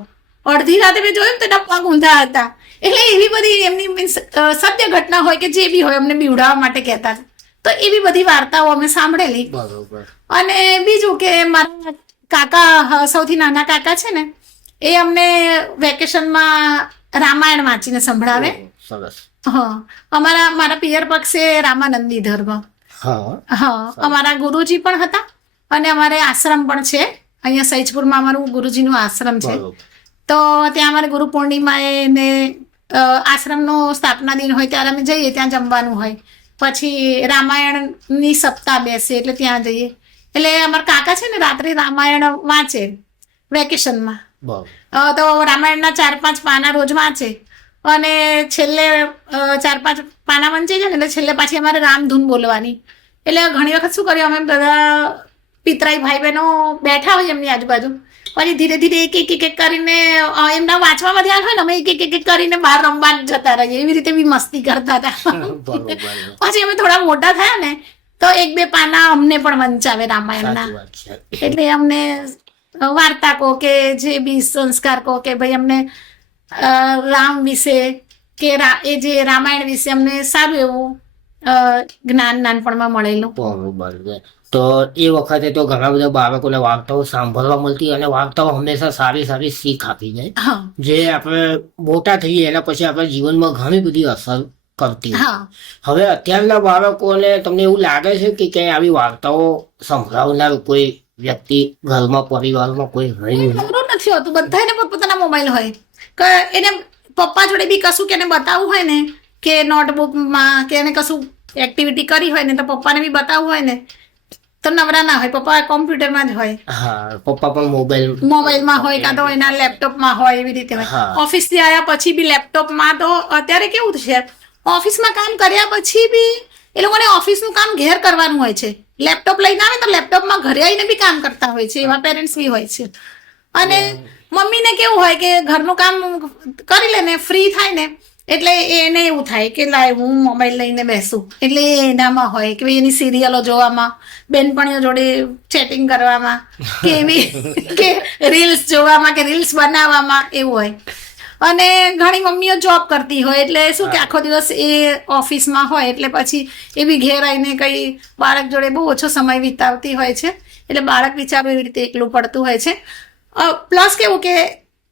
અડધી રાતે મેં જોયું ને તો એના પગ ઊંધા હતા. એટલે એવી બધી એમની મીન્સ સત્ય ઘટના હોય કે જે બી હોય અમને બીવડાવવા માટે કહેતા. તો એવી બધી વાર્તાઓ અમે સાંભળેલી. બરોબર. અને બીજું કે મારા કાકા, સૌથી નાના કાકા છે ને, એ અમને વેકેશનમાં રામાયણ વાંચીને સંભળાવે. સરસ. હા, મારા પિયર પક્ષે રામાનંદી ધર્મ. હા. હા, અમારા ગુરુજી પણ હતા અને અમારે આશ્રમ પણ છે અહીંયા સૈજપુરમાં. અમારું ગુરુજીનું આશ્રમ છે. બરોબર. તો ત્યાં અમારે ગુરુ પૂર્ણિમાએ ને આશ્રમનો સ્થાપના દિન હોય ત્યારે અમે જઈએ, ત્યાં જમવાનું હોય. પછી રામાયણની સપ્તાહ બેસે એટલે ત્યાં જઈએ. એટલે અમારા કાકા છે ને રાત્રે રામાયણ વાંચે વેકેશનમાં. બરોબર. તો રામાયણના 4-5 પાના રોજ વાંચે અને છેલ્લે 4-5 પાના વંચાઈ જાય ને એટલે છેલ્લે પાછી અમારે રામધૂન બોલવાની. એટલે ઘણી વખત શું કર્યું, અમે બધા પિતરાઈ ભાઈ બહેનો બેઠા હોય એમની આજુબાજુ, પછી ધીરે ધીરે એક કરીને એમના વાંચવામાં ધ્યાન હોય ને, અમે એક કરીને બહાર રમવા જતા રહીએ. એવી રીતે બી મસ્તી કરતા હતા. બરોબર. પછી અમે થોડા મોટા થયા ને તો 1-2 પાના અમને પણ વંચાવે રામાયણના. સાચી વાત છે. એટલે અમને વાર્તા કહો કે જે બી સંસ્કાર કહો કે ભાઈ અમને રામ વિશે કે એ જે રામાયણ વિશે અમને સારું એવું જ્ઞાન નાનપણમાં મળેલું. બરોબર છે. તો એ વખતે તો ઘણા બધા બાળકોને વાર્તાઓ સાંભળવા મળતી અને વાર્તાઓ હંમેશા સારી સારી શીખ આપી જાય, હા જે આપણે મોટા થઈએ એના પછી આપણા જીવનમાં ઘણી બધી અસર કરતી હોય. હા હવે અત્યારના બાળકોને તમને એવું લાગે છે કે ક્યાંય આવી વાર્તાઓ સંભળાવનાર કોઈ વ્યક્તિ ઘરમાં પરિવારમાં કોઈ હોય? જરૂર નથી હોતું, બધાને પોતાના મોબાઈલ હોય કે એને પપ્પા જોડે બી કશું કે એને બતાવવું હોય ને કે નોટબુકમાં કે એને કશું એક્ટિવિટી કરી હોય ને તો પપ્પાને બી બતાવવું હોય ને તો નવરા ના હોય, પપ્પા કોમ્પ્યુટરમાં જ હોય, હા, પપ્પા પણ મોબાઈલમાં હોય કાં તો એના લેપટોપમાં હોય, એવી રીતે હોય. હા. ઓફિસથી આવ્યા પછી બી લેપટોપમાં. તો અત્યારે કેવું છે, ઓફિસમાં કામ કર્યા પછી બી એ લોકોને ઓફિસનું કામ ઘેર કરવાનું હોય છે. લેપટોપ લઈને આવે તો લેપટોપમાં ઘરે આવીને બી કામ કરતા હોય છે, એવા પેરેન્ટ્સ બી હોય છે. અને મમ્મીને કેવું હોય કે ઘરનું કામ કરી લે ને ફ્રી થાય ને એટલે એને એવું થાય કે લાય હું મોબાઈલ લઈને બેસું. એટલે એનામાં હોય કે ભાઈ એની સિરિયલો જોવામાં, બેનપણીઓ જોડે ચેટિંગ કરવામાં કે એવી કે રીલ્સ જોવામાં કે રીલ્સ બનાવવામાં એવું હોય. અને ઘણી મમ્મીઓ જોબ કરતી હોય એટલે શું કે આખો દિવસ એ ઓફિસમાં હોય એટલે પછી એ બી ઘેર આવીને કંઈ બાળક જોડે બહુ ઓછો સમય વિતાવતી હોય છે. એટલે બાળક બિચારું એવી રીતે એકલું પડતું હોય છે. પ્લસ કેવું કે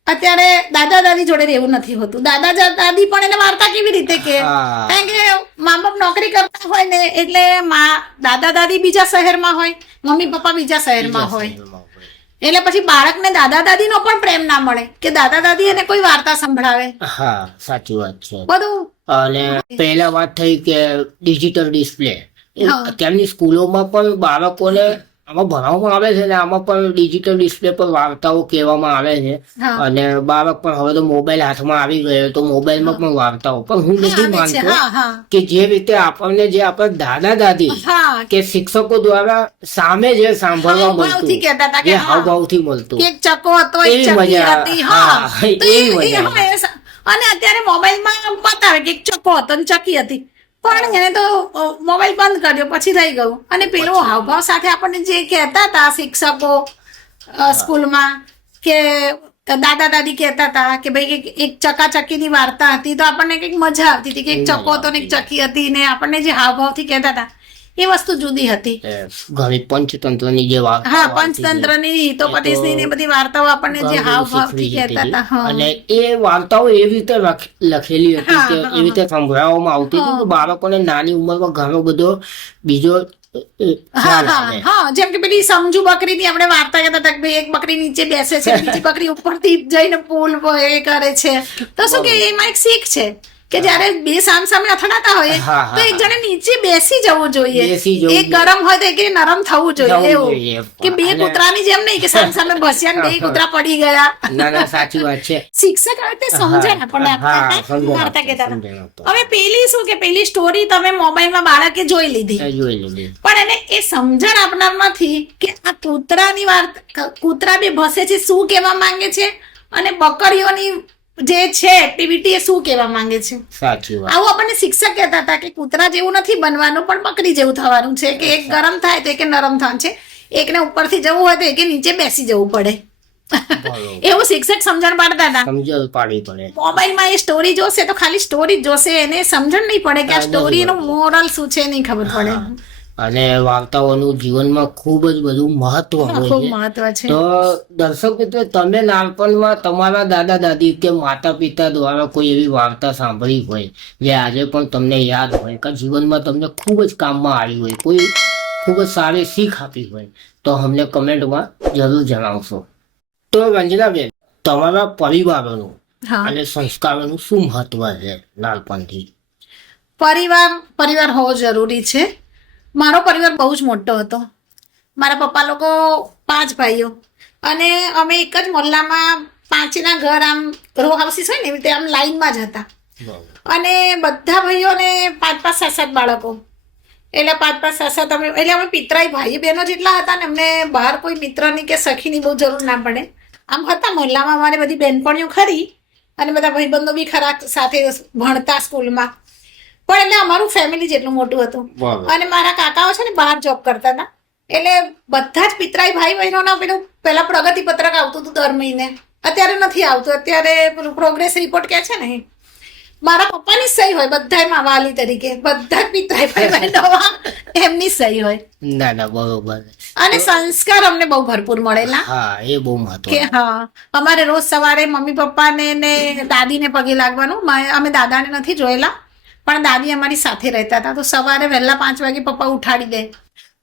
અત્યારે દાદા દાદી જોડે રહેવું નથી હોતું. દાદી પણ એને વાર્તા કેવી રીતે કે, હા. કારણ કે મા બાપ નોકરી કરતા હોય ને, એટલે દાદા દાદી બીજા શહેરમાં હોય, મમ્મી પપ્પા બીજા શહેરમાં હોય, એટલે પછી બાળકને દાદા દાદી નો પણ પ્રેમ ના મળે કે દાદા દાદી એને કોઈ વાર્તા સંભળાવે. હા, સાચી વાત છે. બધું અને પહેલા વાત થઈ કે ડિજિટલ ડિસ્પ્લે. હા. અત્યારની સ્કૂલોમાં પણ બાળકોને આમાં ભણાવવામાં આવે છે ને આમાં પણ ડિજિટલ ડિસ્પ્લે પર વાર્તાઓ કહેવામાં આવે છે. હા. અને બાળક પણ હવે તો મોબાઈલ હાથમાં આવી ગયો તો મોબાઈલમાં પણ વાર્તાઓ, પણ હું નથી આવે છે. માનતો હા હા કે જે રીતે આપણને જે આપણા દાદા દાદી હા કે શિક્ષકો દ્વારા સામે જે સાંભળવા હાવભાવથી મળતું, કહેતા હતા કે જે હા. હાવભાવથી મળતું, કે એક ચકો હતો, એક એવી ચકી મજા. હતી. હા, હા તો એવી મજા. હા, અને અત્યારે મોબાઈલમાં બતાવે કે એક ચકો હતો ને ચકી હતી, પણ એને તો મોબાઈલ બંધ કર્યો પછી રહી ગયું. અને પેલું હાવભાવ સાથે આપણને જે કહેતા હતા શિક્ષકો સ્કૂલમાં, કે દાદા દાદી કહેતા હતા કે ભાઈ એક ચકાચકીની વાર્તા હતી, તો આપણને કંઈક મજા આવતી હતી કે એક ચકો હતો ને એક ચકી હતી, ને આપણને જે હાવભાવથી કહેતા હતા એ વસ્તુ જુદી હતી. ઘણી પંચતંત્રની જે વાત, હા, પંચતંત્રની, હિતોપદેશની ને બધી વાર્તાઓ આપણને જે હાવભાવથી કહેતા હતા. હા અને એ વાર્તાઓ એવી રીતે લખેલી હતી હા, કે હા, એવી રીતે સંભળાવવામાં આવતી હતી કે બાળકોને નાની ઉંમરમાં ઘણો બધો બીજો હા ખ્યાલ હા આવે. હા, જેમ કે પેલી સમજુ બકરીની આપણે વાર્તા કહેતા હતા કે ભાઈ એક બકરી નીચે બેસે છે, બીજી બકરી ઉપરથી જઈને પુલ એ કરે છે, તો શું કે એમાં એક શીખ છે કે જ્યારે બે સામે અથડાતા હોય હા, હા, તો એક જણે નીચે બેસી જવું જોઈએ, બેસી જવું એક ગરમ હોય તો એક નરમ થવું જોઈએ, થવું એવું જોઈએ. કે બે અને- કૂતરાની જેમ નહીં કે સામે ભસ્યા ને બે કૂતરા પડી ગયા. ના ના, સાચી વાત છે. શિક્ષક આ રીતે સમજાય આપણને, હા, આપણે સમજાય વાર્તા કહેતા હતા. સમજાય આપતા. હવે પેલી શું કે પેલી સ્ટોરી તમે મોબાઈલમાં બાળકે જોઈ લીધી, એ જોઈ લીધી. પણ એને એ સમજણ આપનાર નથી કે આ કૂતરાની વાર્તા, કૂતરા બી ભસે છે શું કહેવા માંગે છે, અને બકરીઓની જે છે એક્ટિવિટી એ શું કહેવા માંગે છે. સાચી વાત. આવું આપણને શિક્ષક કહેતા હતા કે કૂતરા જેવું નથી બનવાનું, પણ બકરી જેવું થવાનું છે, કે એક ગરમ થાય તો એક નરમ થવાનું છે, એકને ઉપરથી જવું હોય તો એકે નીચે બેસી જવું પડે. બરોબર. એવું શિક્ષક સમજણ પાડતા હતા. સમજણ પાડવી પડે. મોબાઈલમાં એ સ્ટોરી જોશે તો ખાલી સ્ટોરી જ જોશે, એને સમજણ નહીં પડે કે આ નથી સ્ટોરીનું પડતી. મોરલ શું છે નહીં ખબર પડે. અને વાર્તાઓનું જીવનમાં ખૂબ જ બધું મહત્વ હોય ખૂબ છે. મહત્વ છે. તો દર્શક મિત્રો, તમે નાનપણમાં તમારા દાદા દાદી કે માતા પિતા દ્વારા કોઈ એવી વાર્તા સાંભળી હોય જે આજે પણ તમને યાદ હોય કે જીવનમાં તમને ખૂબ જ કામમાં આવી હોય, કોઈ ખૂબ જ સારી શીખ આપી હોય, તો અમને કમેન્ટમાં જરૂર જણાવશો. તો રંજનાબેન, તમારા પરિવારોનું હા, અને સંસ્કારોનું શું મહત્વ છે નાનપણથી? પરિવાર હોવો જરૂરી છે. મારો પરિવાર બહુ જ મોટો હતો. મારા પપ્પા લોકો 5 ભાઈઓ, અને અમે એક જ મોહલ્લામાં 5ના ઘર આમ રો હાઉસીસ હોય ને એવી રીતે આમ લાઈનમાં જ હતા. અને બધા ભાઈઓને 5-5, 7-7 બાળકો, એટલે 5-5, 7-7 એટલે અમે પિતરાઈ ભાઈ બહેનો જેટલા હતા ને, અમને બહાર કોઈ મિત્રની કે સખીની બહુ જરૂર ના પડે. આમ હતા મોહલ્લામાં અમારે બધી બહેનપણીઓ ખરી, અને બધા ભાઈબંધો બી ખરા સાથે ભણતા સ્કૂલમાં, પણ એટલે અમારું ફેમિલી જેટલું મોટું હતું. બરાબર. અને મારા કાકાઓ છે ને બહાર જોબ કરતા હતા, એટલે બધા જ પિતરાઈ ભાઈ બહેનોના પેલું પેલા પ્રગતિ પત્રક આવતું હતું દર મહિને. અત્યારે નથી આવતું, અત્યારે પેલું પ્રોગ્રેસ રિપોર્ટ કે છે ને એ. મારા પપ્પાની સહી હોય બધાયમાં વાલી તરીકે, બધા જ પિતરાઈ ભાઈ બહેનોમાં એમની સહી હોય. ના ના, બરોબર. અને સંસ્કાર અમને બહુ ભરપૂર મળેલા હા, એ બહુ મહત્વ. કે હા, અમારે રોજ સવારે મમ્મી પપ્પાને ને દાદીને પગે લાગવાનું. અમે દાદાને નથી જોયેલા, પણ દાદી અમારી સાથે રહેતા હતા, તો સવારે વહેલા 5 વાગે પપ્પા ઉઠાડી દે,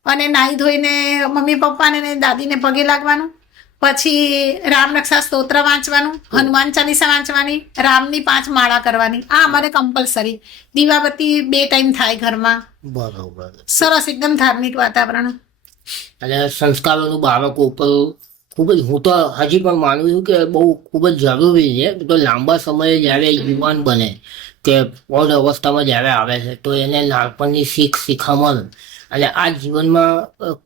અને નાહી ધોઈને મમ્મી પપ્પાને ને દાદીને પગે લાગવાનું. પછી રામરક્ષા સ્તોત્ર વાંચવાનું, હનુમાન ચાલીસા વાંચવાની, રામની 5 માળા કરવાની. આ અમારે કમ્પલસરી. દીવાબત્તી 2 ટાઈમ થાય ઘરમાં. બરોબર. સરસ એકદમ ધાર્મિક વાતાવરણ. અને સંસ્કારોનું બાળકો ઉપર ખૂબ જ, હું તો હજી પણ માનું છું કે બહુ ખૂબ જ જરૂરી છે. તો લાંબા સમયે જ્યારે યુવાન બને કે પ્રૌઢ અવસ્થામાં જ્યારે આવે છે, તો એને નાનપણની શિખામણ અને આ જીવનમાં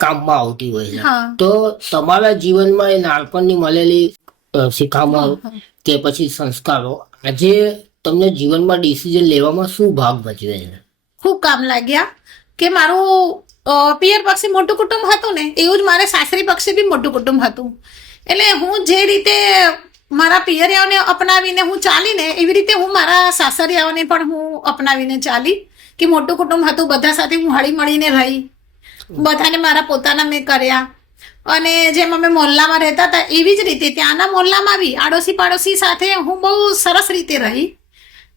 કામમાં આવતી હોય છે. હા. તો તમારા જીવનમાં એ નાનપણની મળેલી શિખામણ કે પછી સંસ્કારો આજે તમને જીવનમાં ડિસિઝન લેવામાં શું ભાગ ભજવે છે? ખૂબ કામ લાગ્યા. કે મારું પિયર પક્ષે મોટું કુટુંબ હતું ને, એવું જ મારે સાસરી પક્ષે બી મોટું કુટુંબ હતું. એટલે હું જે રીતે મારા પિયરિયાઓને અપનાવીને હું ચાલીને, એવી રીતે હું મારા સાસરિયાઓને પણ હું અપનાવીને ચાલી. કે મોટું કુટુંબ હતું, બધા સાથે હું હળી મળીને રહી, બધાને મારા પોતાના મેં કર્યા. અને જેમ અમે મોહલ્લામાં રહેતા હતા એવી જ રીતે ત્યાંના મોહલ્લામાં બી આડોશી પાડોશી સાથે હું બહુ સરસ રીતે રહી.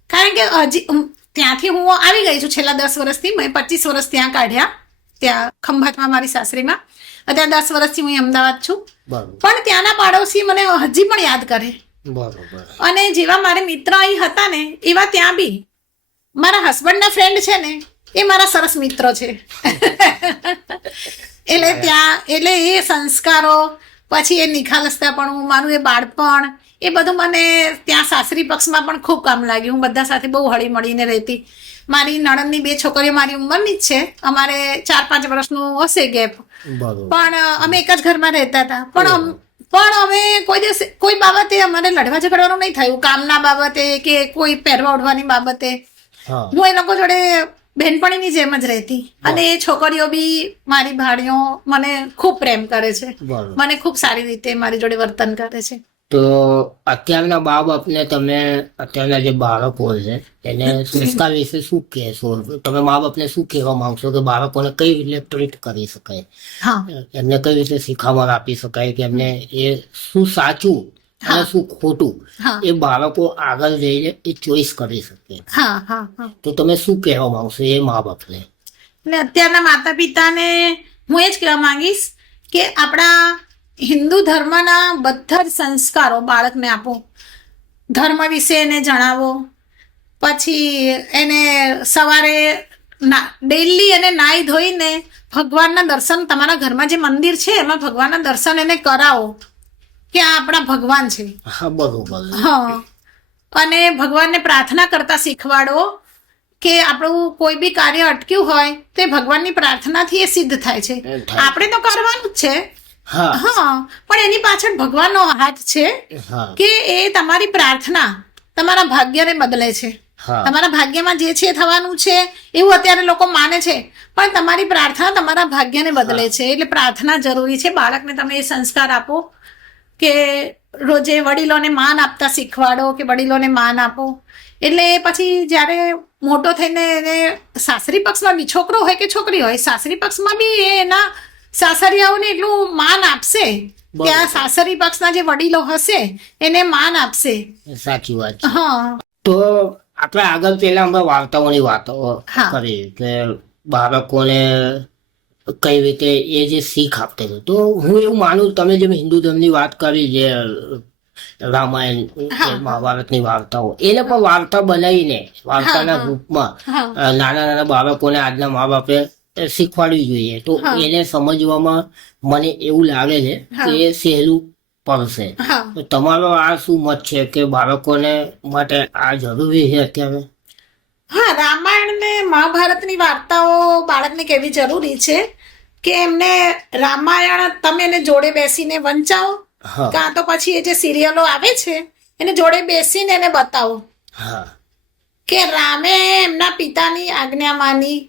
કારણ કે હજી ત્યાંથી હું આવી ગઈ છું છેલ્લા 10 વર્ષથી. મેં 25 વર્ષ ત્યાં કાઢ્યા, ત્યાં ખંભાતમાં મારી સાસરીમાં. અત્યારે 10 વર્ષથી હું અમદાવાદ છું. બરોબર પણ ત્યાંના પાડોશી મને હજી પણ યાદ કરે. બરોબર. અને જેવા મારે મિત્ર અહીં હતા ને એવા ત્યાં બી મારા હસબન્ડના ફ્રેન્ડ છે ને એ મારા સરસ મિત્રો છે. એટલે ત્યાં એટલે એ સંસ્કારો, પછી એ નિખાલસતાપણું, મારું એ બાળપણ, એ બધું મને ત્યાં સાસરી પક્ષમાં પણ ખૂબ કામ લાગ્યું. હું બધા સાથે બહુ હળી મળીને રહેતી. મારી નણંદની 2 છોકરીઓ મારી ઉંમરની જ છે. અમારે 4-5 વર્ષનું હશે ગેપ. બરોબર. પણ અમે એક જ ઘરમાં રહેતા હતા. પણ અમે કોઈ દિવસ કોઈ બાબતે અમારે લડવા ઝઘડવાનું નહીં થયું, કામના બાબતે કે કોઈ પહેરવા ઓઢવાની બાબતે. હા હું એ લોકો જોડે બહેનપણીની જેમ જ રહેતી. અને એ છોકરીઓ બી મારી ભાણીઓ મને ખૂબ પ્રેમ કરે છે, બરોબર. મને ખૂબ સારી રીતે મારી જોડે વર્તન કરે છે. તો અત્યારના મા બાપને તમે, અત્યારના જે બાળકો છે એને સંસ્કાર વિશે શું કહેશો? તમે મા બાપને શું કહેવા માંગશો કે બાળકોને કઈ રીતે ટ્રીટ કરી શકાય, હા એમને કઈ રીતે શીખામણ આપી શકાય કે એમને એ શું સાચું અને શું ખોટું હા એ બાળકો આગળ જઈને એ ચોઈસ કરી શકે? હા હા હા તો તમે શું કહેવા માંગશો એ મા બાપને? અને અત્યારના માતા પિતાને હું એ જ કહેવા માંગીશ કે આપણા હિન્દુ ધર્મના બધા જ સંસ્કારો બાળકને આપો. ધર્મ વિશે એને જણાવો. પછી એને સવારે ડેલી એને નાહી ધોઈને ભગવાનના દર્શન, તમારા ઘરમાં જે મંદિર છે એમાં ભગવાનના દર્શન એને કરાવો કે આ આપણા ભગવાન છે. હા બરોબર. હા, અને ભગવાનને પ્રાર્થના કરતા શીખવાડો કે આપણું કોઈ બી કાર્ય અટક્યું હોય તો એ ભગવાનની પ્રાર્થનાથી એ સિદ્ધ થાય છે. થાય. આપણે તો કરવાનું જ છે, હા હા, પણ એની પાછળ ભગવાનનો હાથ છે હા કે એ તમારી પ્રાર્થના તમારા ભાગ્યને બદલે છે. હા તમારા ભાગ્યમાં જે છે એ થવાનું છે એવું અત્યારે લોકો માને છે, પણ તમારી પ્રાર્થના તમારા ભાગ્યને બદલે છે. એટલે પ્રાર્થના જરૂરી છે. બાળકને તમે એ સંસ્કાર આપો કે રોજે વડીલોને માન આપતા શીખવાડો કે વડીલોને માન આપો. એટલે પછી જ્યારે મોટો થઈને એને સાસરી પક્ષમાં બી છોકરો હોય કે છોકરી હોય, સાસરી પક્ષમાં બી એ એના સાસરિયાઓને એટલું માન આપશે કે આ સાસરી પક્ષના જે વડીલો હશે એને માન આપશે. સાચી વાત છે. હા તો આપણે આગળ પેલા અમે વાર્તાઓની વાતો હા. કરી કે બાળકોને કઈ રીતે એ જે શીખ આપते હતું. તો હું એવું માનું, તમે જેમ હિન્દુ ધર્મની વાત કરી, જે રામાયણ હા. મહાભારતની વાર્તાઓ, એને પણ વાર્તા બનાવીને વાર્તાના હા. રૂપમાં હા નાના નાના બાળકોને આજના મા બાપે શીખવાડવી જોઈએ. તો હા. એને સમજવામાં મને એવું લાગે છે હા. કે એ સહેલું પડશે. હા તો તમારો આ શું મત છે કે બાળકોને માટે આ જરૂરી છે અત્યારે? હા, રામાયણ ને મહાભારતની વાર્તાઓ બાળકને કેવી જરૂરી છે કે એમને રામાયણ તમે એને જોડે બેસીને વંચાવો, હા કાં તો પછી એ જે સિરિયલો આવે છે એને જોડે બેસીને એને બતાવો હા કે રામે એમના પિતાની આજ્ઞા માની,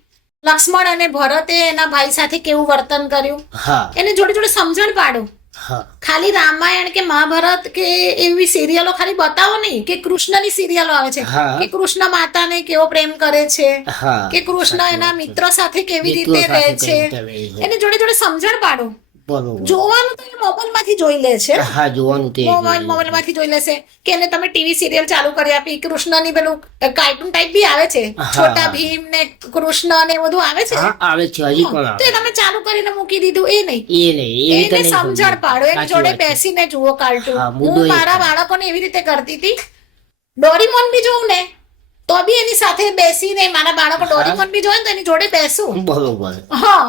લક્ષ્મણ અને ભરતે એના ભાઈ સાથે કેવું વર્તન કર્યું, હા એને જોડે જોડે સમજણ પાડો. હા ખાલી રામાયણ કે મહાભારત કે એવી સિરિયલો ખાલી બતાવો નહીં કે કૃષ્ણની સિરિયલો આવે છે હા. કે કૃષ્ણ માતાને કેવો પ્રેમ કરે છે હા કે કૃષ્ણ સાચી એના વાત છે. મિત્રો સાથે કેવી મિત્રો રીતે રહે સાથે છે, કઈ રીતે રહે છે. એને જોડે જોડે સમજણ પાડો. બરોબર. જોવાનું તો એ મોબાઈલમાંથી જોઈ લે છે, હા જોવાનું તે મોબાઈલમાંથી જોઈ લેશે કે એને તમે ટીવી સિરિયલ ચાલુ કરી આપી, કૃષ્ણની પેલું કાર્ટૂન ટાઈપ બી આવે છે, હા. છોટા ભીમ ને કૃષ્ણ ને એ બધું આવે છે, હા આવે છે, હજી પણ તો એ આવે. તમે ચાલુ કરીને મૂકી દીધું એ નહીં. એ નહીં, એ રીતે એને નહીં સમજણ સમજાય. પાડો, એની સાચી જોડે વાત છે. બેસીને જુઓ કાર્ટૂન. હા, મુદ્દો હું એ મારા છે. બાળકોને એવી રીતે કરતી હતી. ડોરીમોન બી જોઉં ને તો બી એની સાથે બેસીને મારા બાળકો ડોરીમોન બી જોવે ને તો એની જોડે બેસું. બરોબર. હા,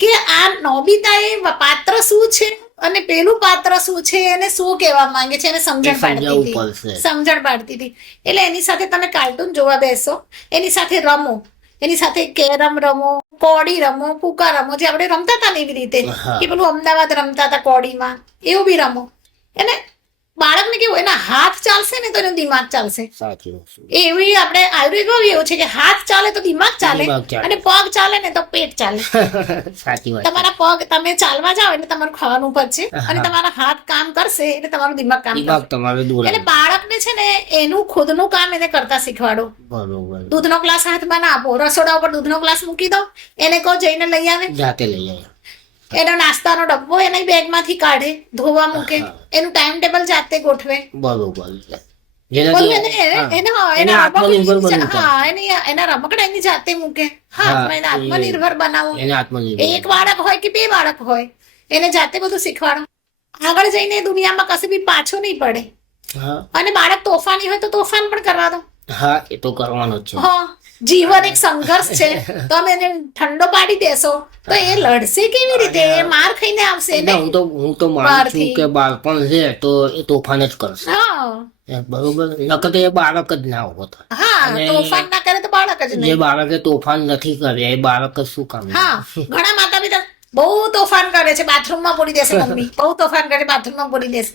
કે આ નોબિતા એ પાત્ર શું છે અને પેલું પાત્ર શું છે, એને શું કહેવા માંગે છે, એને સમજણ એ પાડતી સમજાવવું હતી. પડશે. સમજણ પાડતી હતી. એટલે એની સાથે તમે કાર્ટૂન જોવા બેસો, એની સાથે રમો, એની સાથે કેરમ રમો, કોડી રમો, કુકા રમો, જે આપણે રમતા હતા ને એવી રીતે હા. કે પેલું અમદાવાદ રમતા હતા કોડીમાં, એવું બી રમો. એને બાળકને કેવું એના હાથ ચાલશે ને તો એનું દિમાગ ચાલશે. સાચી વાત છે. એવી આપણે આયુર્વેદમાં બી એવું છે કે હાથ ચાલે તો દિમાગ ચાલે દિમાગ ચાલે. અને પગ ચાલે ને તો પેટ ચાલે. સાચી વાત છે. તમારા પગ તમે ચાલવા જાઓ એટલે તમારું ખાવાનું પચશે અને હા. તમારા હાથ કામ કરશે એટલે તમારું દિમાગ કામ દિમાગ કરશે. તમારે દૂર એટલે બાળકને છે ને એનું ખુદનું કામ એને કરતા શીખવાડો. બરોબર. દૂધનો ગ્લાસ હાથમાં ના આપો, રસોડા ઉપર દૂધનો ગ્લાસ મૂકી દો, એને કહો જઈને લઈ આવે. જાતે લઈ જાય. એનો નાસ્તાનો ડબ્બો એના બેગમાંથી કાઢે, ધોવા મૂકે, હા. એનું ટાઈમ ટેબલ જાતે ગોઠવે. બરોબર છે. બધું જેનાથી એને એને આત્મનિર્ભર બનવું હા એના રમકડા એની જાતે મૂકે. હા હા, એને આત્મનિર્ભર બનાવો. એને આત્મનિર્ભર એક બાળક હોય કે બે બાળક હોય, એને જાતે બધું શીખવાડો. આગળ જઈને એ દુનિયામાં કશે બી પાછો નહીં પડે. હા અને બાળક તોફાની હોય તો તોફાન પણ કરવા દો. હા એ તો કરવાનો જ છે. હા, જીવન એક સંઘર્ષ છે. તમે એને ઠંડો પાડી દેશો તો એ લડશે કેવી રીતે? એ માર ખાઈને આવશે એટલે ને. હું તો માનું છું બહારથી. કે બાળપણ છે તો એ તોફાન જ કરશે. હા બરોબર, નકર તો એ બાળક જ ના હોત. હા, અને તોફાન ના કરે તો બાળક જ જે નહીં. બાળકે તોફાન નથી કર્યા એ બાળક જ શું કામ હા, ઘણા માતા પિતા બહુ તોફાન કરે છે, બાથરૂમમાં બોલી દેશે મમ્મી. બહુ તોફાન કરે, બાથરૂમમાં બોલી દેશે.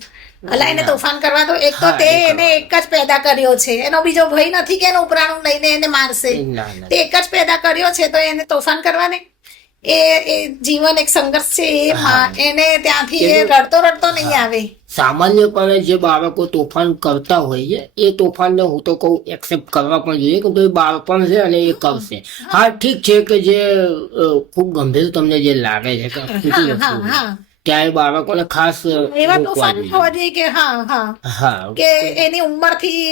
અલા એને તોફાન કરવા દો. એક તો હા, તે એ એને એક જ પેદા કર્યો છે, એનો બીજો ભય નથી કે એનું ઉપરાણું લઈને એને મારશે. ના ના તે એક જ પેદા કર્યો છે તો એને તોફાન કરવાને. એ જીવન એક સંઘર્ષ છે. એને ત્યાંથી એ રડતો રડતો નહીં આવે. સામાન્યપણે જે બાળકો તોફાન કરતા હોય છે એ તોફાનને હું તો કહું એક્સેપ્ટ કરવા પણ જોઈએ કે એ બાળપણ છે અને એ કરશે. હા ઠીક છે કે જે ખૂબ ગંભીર તમને જે લાગે છે કે ખોટી હા વસ્તુ છે, હા ત્યારે બાળકોને ખાસ એવા રોકવા તોફાન જોઈએ. થવા જોઈએ કે હા હા કે એની ઉંમરથી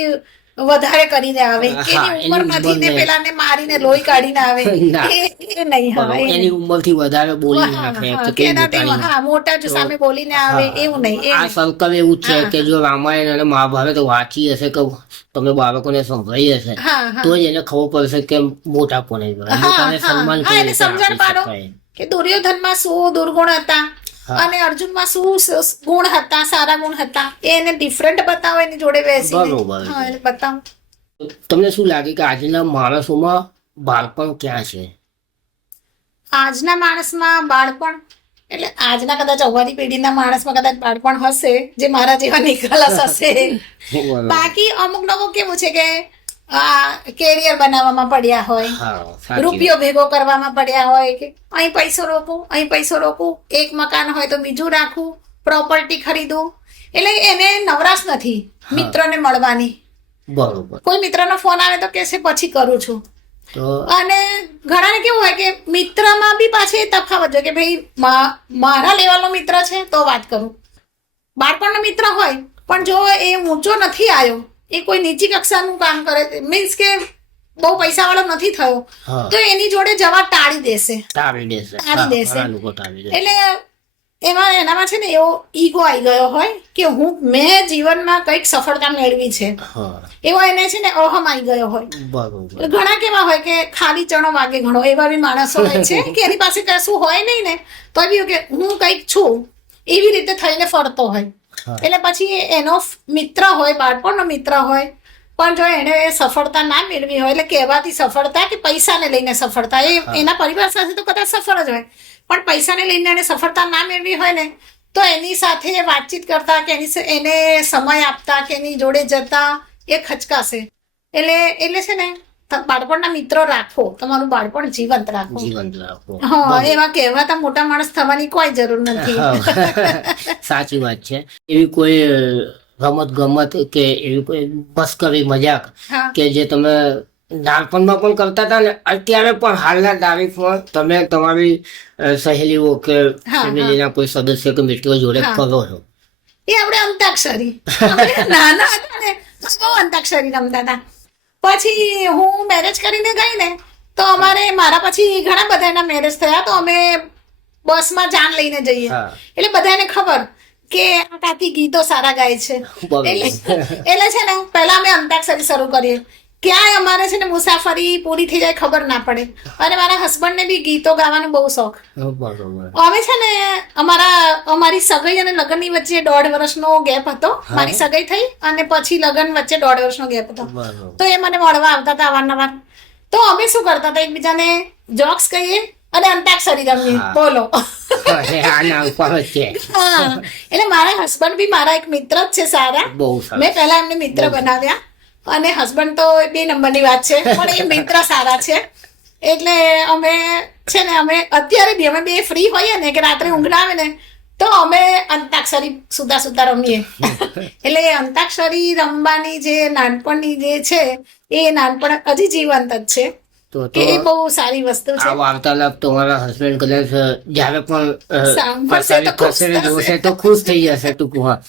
વધારે કરીને આવે, કે હા, એની ઉંમરમાંથી ને ઉંમરને- પેલાને મારીને લોહી કાઢીને આવે. ના. એ નહીં. હા બરોબર, એ એની ઉંમરથી વધારે બોલી હા, નાખે હા, કે કે તું એનાથી મોટાની. હા મોટા જ સામે બોલીને આવે હા. એવું નહીં. એ આ નહીં. સર્કલ એવું જ છે હા, કે જો રામાયણ અને મહાભારત વાંચી હશે કે તમે બાળકોને સંભળાઈ હશે હા હા તો જ એને ખબર પડશે કે મોટા કોને કહેવાય. હા, મોટાને હા, સન્માન હા, કેવી એને રીતે સમજણ આપી પાડો. શકાય. કે દુર્યોધનમાં શું દુર્ગુણ હતા હા. અને અર્જુનમાં શું ગુણ હતા, સારા ગુણ હતા, એ એને ડિફરન્ટ બતાવો એની જોડે બેસીને. બરોબર છે. હા, એને બતાવો. તમને શું લાગે કે આજના માણસોમાં બાળપણ ક્યાં છે? આજના માણસમાં બાળપણ એટલે આજના કદાચ અવવાની પેઢીના માણસમાં કદાચ બાળપણ હશે, જે મારા જેવા નિખાલસ હશે. બરોબર. બાકી અમુક લોકો કેવું છે કે કેરિયર બનાવવામાં પડ્યા હોય, હા, સાચી રૂપિયો ભેગો કરવામાં પડ્યા હોય, કે અહીં પૈસો રોકું, અહીં પૈસો રોકું, એક મકાન હોય તો બીજું રાખવું, પ્રોપર્ટી ખરીદવું. એટલે એને નવરાશ નથી મિત્રોને મળવાની. વાત. બરોબર. કોઈ મિત્રનો ફોન આવે તો કહેશે પછી કરું છું. તો અને ઘણાને કેવું હોય કે મિત્રમાં બી પાછી એ તફાવત હોય કે ભાઈ મારા લેવલનો મિત્ર છે તો વાત કરું. બાળપણનો મિત્ર હોય પણ જો એ ઊંચો નથી આવ્યો, એ કોઈ નીચી કક્ષાનું કામ કરે, મીન્સ કે બહુ પૈસાવાળો નથી થયો, હા, તો એની જોડે જવા ટાળી દેશે. ટાળી દેશે. ટાળી હા, દેશે. ઘણા લોકો ટાળી દેશે. એટલે એનામાં છે ને એવો ઈગો આવી ગયો હોય કે મેં જીવનમાં કંઈક સફળતા મેળવી છે, હા, એવો એને છે ને અહમ આવી ગયો હોય. બરોબર. ઘણા કેવા હોય કે ખાલી ચણો વાગે ઘણો, એવા બી માણસો હોય છે કે એની પાસે કશું હોય નહીં ને તો બી કે હું કંઈક છું એવી રીતે થઈને ફરતો હોય. હા. એટલે પછી એનો મિત્ર હોય, બાળપણનો મિત્ર હોય, પણ જો એને એ સફળતા ના મેળવી હોય, એટલે કહેવાતી સફળતા કે પૈસાને લઈને સફળતા, એના પરિવાર સાથે તો કદાચ સફળ જ હોય, પણ પૈસાને લઈને એને સફળતા ના મેળવી હોય ને તો એની સાથે વાતચીત કરતા કે એને સમય આપતા કે એની જોડે જતા એ ખચકાશે. એટલે છે ને બાળપણના મિત્રો રાખો, તમારું બાળપણ જીવંત રાખો. જીવંત રાખો. હા, એવા કહેવાતા મોટા માણસ થવાની કોઈ જરૂર નથી. હા, સાચી વાત છે. એવી કોઈ રમત ગમત કે એવી કોઈ મસ્કરી મજાક હા કે જે તમે નાનપણમાં પણ કરતા હતા ને અત્યારે પણ હાલના તારીખમાં તમે તમારી સહેલીઓ કે હા, ફેમિલીના કોઈ સદસ્ય કે મિત્રો જોડે હા. કરો છો? એ આપણે અંતાક્ષરી, આપણે નાના હતા ને તો બહુ અંતાક્ષરી રમતા હતા. પછી હું મેરેજ કરીને ગઈ ને તો મારા પછી ઘણા બધાના મેરેજ થયા, તો અમે બસમાં જાન લઈને જઈએ. હા. એટલે બધાને ખબર કે આ કાકી ગીતો સારા ગાય છે. બરોબર. એટલે છે ને પહેલા અમે અંતાક્ષરી શરૂ કરીએ. ક્યાંય અમારે છે ને મુસાફરી પૂરી થઈ જાય ખબર ના પડે. અને મારા હસબન્ડને બી ગીતો ગાવાનો બહુ શોખ. બરોબર. અમે છે ને અમારી સગાઈ અને લગ્નની વચ્ચે 1.5 વર્ષનો ગેપ હતો. મારી સગાઈ થઈ અને પછી લગ્ન વચ્ચે 1.5 વર્ષનો ગેપ હતો. બરોબર. તો એ મને મળવા આવતા હતા અવારનવાર. તો અમે શું કરતા હતા, એકબીજાને જોક્સ કહીએ અને અંતાક્ષરી રમીએ. હા. બોલો. આના ઉપર જ છે. હા, એટલે મારા હસબન્ડ બી મારા એક મિત્ર જ છે સારા. બહુ સરસ. મેં પહેલા એમને મિત્ર બનાવ્યા અને હસબન્ડ તો 2 નંબરની વાત છે, પણ એ મિત્ર સારા છે. એટલે અમે છે ને અત્યારે બી અમે 2 ફ્રી હોઈએ ને કે રાત્રે ઊંઘ ના આવે ને તો અમે અંતાક્ષરી સુતા રમીએ. એટલે એ અંતાક્ષરી રમવાની જે નાનપણની જે છે એ નાનપણ હજી જીવંત જ છે. તો કે એ બહુ સારી વસ્તુ છે. આ વાર્તાલાપ તમારા હસબન્ડ કદાચ જ્યારે પણ સાંભળશે તો ખુશ પ્રસારિત થશે જોશે તો ખુશ થઈ જશે ટૂંકમાં.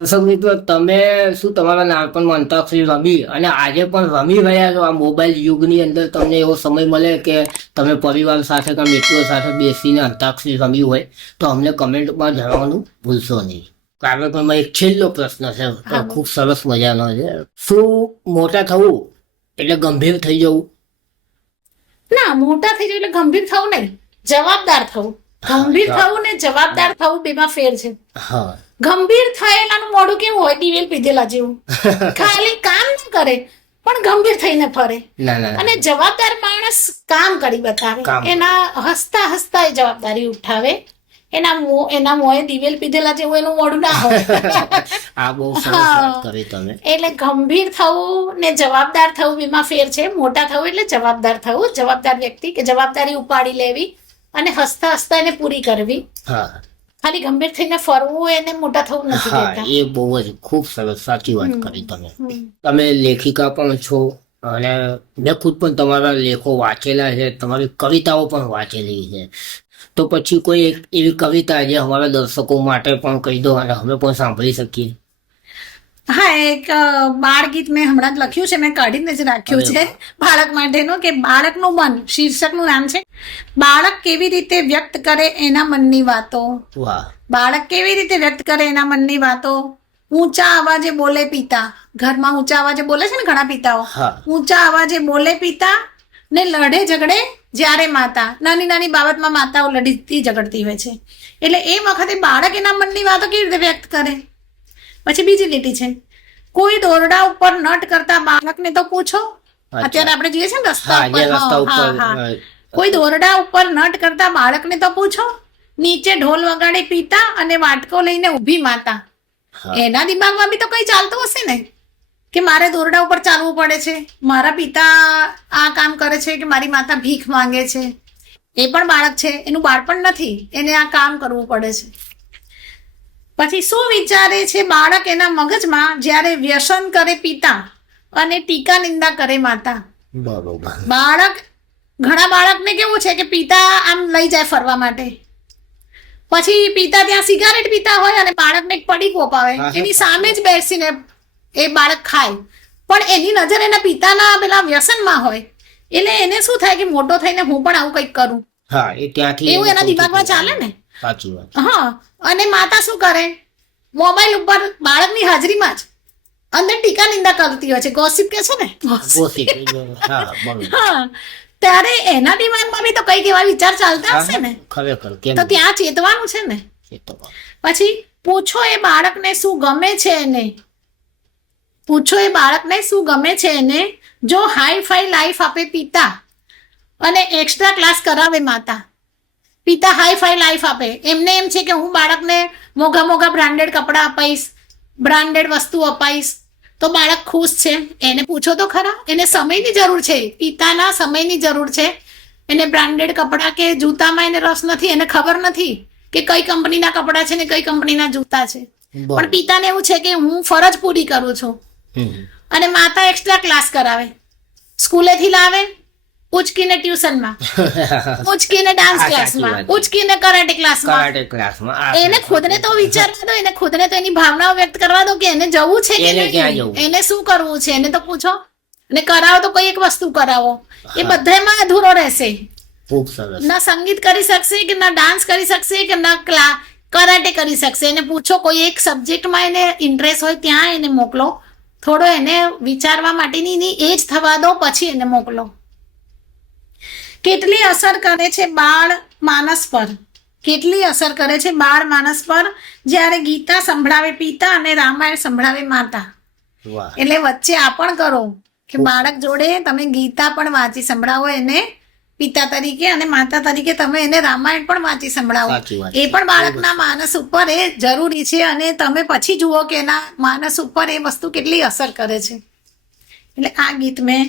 દર્શક મિત્રો, તમે શું તમારા નાનપણમાં અંતાક્ષરી રમી અને આજે પણ રમી રહ્યા છો? આ મોબાઈલ યુગની અંદર તમને એવો સમય મળે કે તમે પરિવાર સાથે કે મિત્રો સાથે બેસીને અંતાક્ષરી રમી હોય તો અમને કમેન્ટમાં જણાવવાનું ભૂલશો નહીં. કાર્યક્રમમાં એક છેલ્લો પ્રશ્ન છે, તો ખૂબ સરસ મજાનો છે. શું મોટા થવું એટલે ગંભીર થઈ જવું? ના, મોટા થઈ જાય એટલે ગંભીર થવું નહીં, જવાબદાર થવું. ગંભીર થવું ને જવાબદાર થવું બેમાં ફેર છે. હા, ગંભીર થયેલાનું મોઢું કેવું હોય? દિવેલ પીધેલા જેવું. ખાલી કામ ન કરે પણ ગંભીર થઈને ફરે. ના ના અને જવાબદાર માણસ કામ કરી બતાવે. કામ. એના હસતા હસતા એ જવાબદારી ઉઠાવે. એના મોંએ દિવેલ પીધેલા જેવું એનું મોઢું ના હોય. આ બહુ સરસ વાત કરી તમે. એટલે ગંભીર થવું ને જવાબદાર થવું એમાં ફેર છે. મોટા થવું એટલે જવાબદાર થવું, જવાબદાર વ્યક્તિ કે જવાબદારી ઉપાડી લેવી અને હસતા હસતા એને પૂરી કરવી. હા ખાલી ગંભીર થઈને ફરવું એને મોટા થવું નથી હા, કહેતા. એ બહુ જ ખૂબ સરસ સાચી વાત કરી તમે. તમે લેખિકા પણ છો અને મેં ખુદ પણ તમારા લેખો વાંચેલા છે, તમારી કવિતાઓ પણ વાંચેલી છે. તો પછી કોઈ એક એવી કવિતા જે અમારા દર્શકો માટે પણ કહી દો અને અમે પણ સાંભળી શકીએ. હા, એક બાળ ગીત મેં હમણાં જ લખ્યું છે, મેં કાઢીને જ રાખ્યું છે બાળક માટેનું, કે બાળકનું મન શીર્ષકનું નામ છે. બાળક કેવી રીતે વ્યક્ત કરે એના મનની વાતો. વાહ. બાળક કેવી રીતે વ્યક્ત કરે એના મનની વાતો. ઊંચા અવાજે બોલે પિતા. ઘરમાં ઊંચા અવાજે બોલે છે ને ઘણા પિતાઓ. હા. ઊંચા અવાજે બોલે પિતા ને લડે ઝગડે જ્યારે માતા. નાની નાની બાબતમાં માતાઓ લડીતી ઝઘડતી હોય છે. એટલે એ વખતે બાળક એના મનની વાતો કેવી રીતે વ્યક્ત કરે. પછી બીજી લીટી છે, કોઈ દોરડા ઉપર નટ કરતા બાળકને તો પૂછો. અત્યારે આપણે જોઈએ છે ને રસ્તા હા, જે રસ્તા ઉપર. ઉપર હા, હા. કોઈ દોરડા ઉપર નટ કરતા બાળકને તો પૂછો. નીચે ઢોલ વગાડે પિતા અને વાટકો લઈને ઊભી માતા. હા. એના દિમાગમાં બી તો કઈ ચાલતું હશે ને કે મારે દોરડા ઉપર ચાલવું પડે છે, મારા પિતા આ કામ કરે છે, કે મારી માતા ભીખ માંગે છે. એ પણ બાળક છે, એનું બાળપણ નથી, એને આ કામ કરવું પડે છે. પછી શું વિચારે છે બાળક એના મગજમાં જ્યારે વ્યસન કરે પિતા અને ટીકા નિંદા કરે માતા. બરોબર. ઘણા બાળકને કેવું છે કે પિતા આમ લઈ જાય ફરવા માટે, પછી પિતા ત્યાં સિગારેટ પીતા હોય અને બાળકને એક પડીકો અપાવે, એની સામે જ બેસીને એ બાળક ખાય, પણ એની નજર એના પિતાના પેલા વ્યસનમાં હોય. એટલે એને શું થાય કે મોટો થઈને હું પણ આવું કંઈક કરું. હા, એ ત્યાંથી એવું એના દિમાગમાં ચાલે ને. સાચી વાત. હા, અને માતા શું કરે, મોબાઈલ ઉપર બાળકની હાજરીમાં જ અંદર ટીકા નિંદા કરતી હોય છે, ગોસિપ કે છે ને. ગોસિપ. હા, બરોબર. હા, ત્યારે એના દિમાગમાં બી તો કઈક એવા વિચાર ચાલતા હશે ને. ખરેખર કેમ તો ત્યાં ચેતવાનું છે ને. એ તો પછી પૂછો એ બાળકને શું ગમે છે એને. પૂછો એ બાળકને શું ગમે છે એને. જો હાઈ ફાઈ લાઈફ આપે પિતા અને એક્સ્ટ્રા ક્લાસ કરાવે માતા. પિતા હાઈ ફાઈ લાઈફ આપે, એમને એમ છે કે હું બાળકને મોંઘા મોંઘા બ્રાન્ડેડ કપડાં અપાઈશ, બ્રાન્ડેડ વસ્તુ અપાઈશ તો બાળક ખુશ છે. એને પૂછો તો ખરા, એને સમયની જરૂર છે, પિતાના સમયની જરૂર છે. એને બ્રાન્ડેડ કપડાં કે જૂતામાં એને રસ નથી, એને ખબર નથી કે કઈ કંપનીના કપડાં છે ને કઈ કંપનીના જૂતા છે. પણ પિતાને એવું છે કે હું ફરજ પૂરી કરું છું. અને માતા એક્સ્ટ્રા ક્લાસ કરાવે, સ્કૂલેથી લાવે, ઉચકીને ટ્યુશનમાં, ઉચકીને ડાન્સ ક્લાસમાં, ઉચકીને કરાટે ક્લાસમાં. એને ખુદને તો વિચારવા દો, એને ખુદને તો એની ભાવનાઓ વ્યક્ત કરવા દો કે એને જવું છે કે નહીં, એને શું કરવું છે એને તો પૂછો. અને કરાવો તો કોઈ એક વસ્તુ કરાવો, એ બધામાં અધૂરો રહેશે. ખૂબ સરસ. ના સંગીત કરી શકશે કે ના ડાન્સ કરી શકશે કે ના કરાટે કરી શકશે. એને પૂછો, કોઈ એક સબ્જેક્ટમાં એને ઇન્ટરેસ્ટ હોય ત્યાં એને મોકલો. થોડો એને વિચારવા માટેની એજ થવા દો, પછી એને મોકલો. કેટલી અસર કરે છે બાળ માનસ પર. કેટલી અસર કરે છે બાળ માનસ પર જ્યારે ગીતા સંભળાવે પિતા અને રામાયણ સંભળાવે માતા. એટલે વચ્ચે આ પણ કરો કે બાળક જોડે તમે ગીતા પણ વાંચી સંભળાવો એને પિતા તરીકે, અને માતા તરીકે તમે એને રામાયણ પણ વાંચી સંભળાવો. એ પણ બાળકના માનસ ઉપર એ જરૂરી છે. અને તમે પછી જુઓ કે એના માનસ ઉપર એ વસ્તુ કેટલી અસર કરે છે. એટલે આ ગીત મેં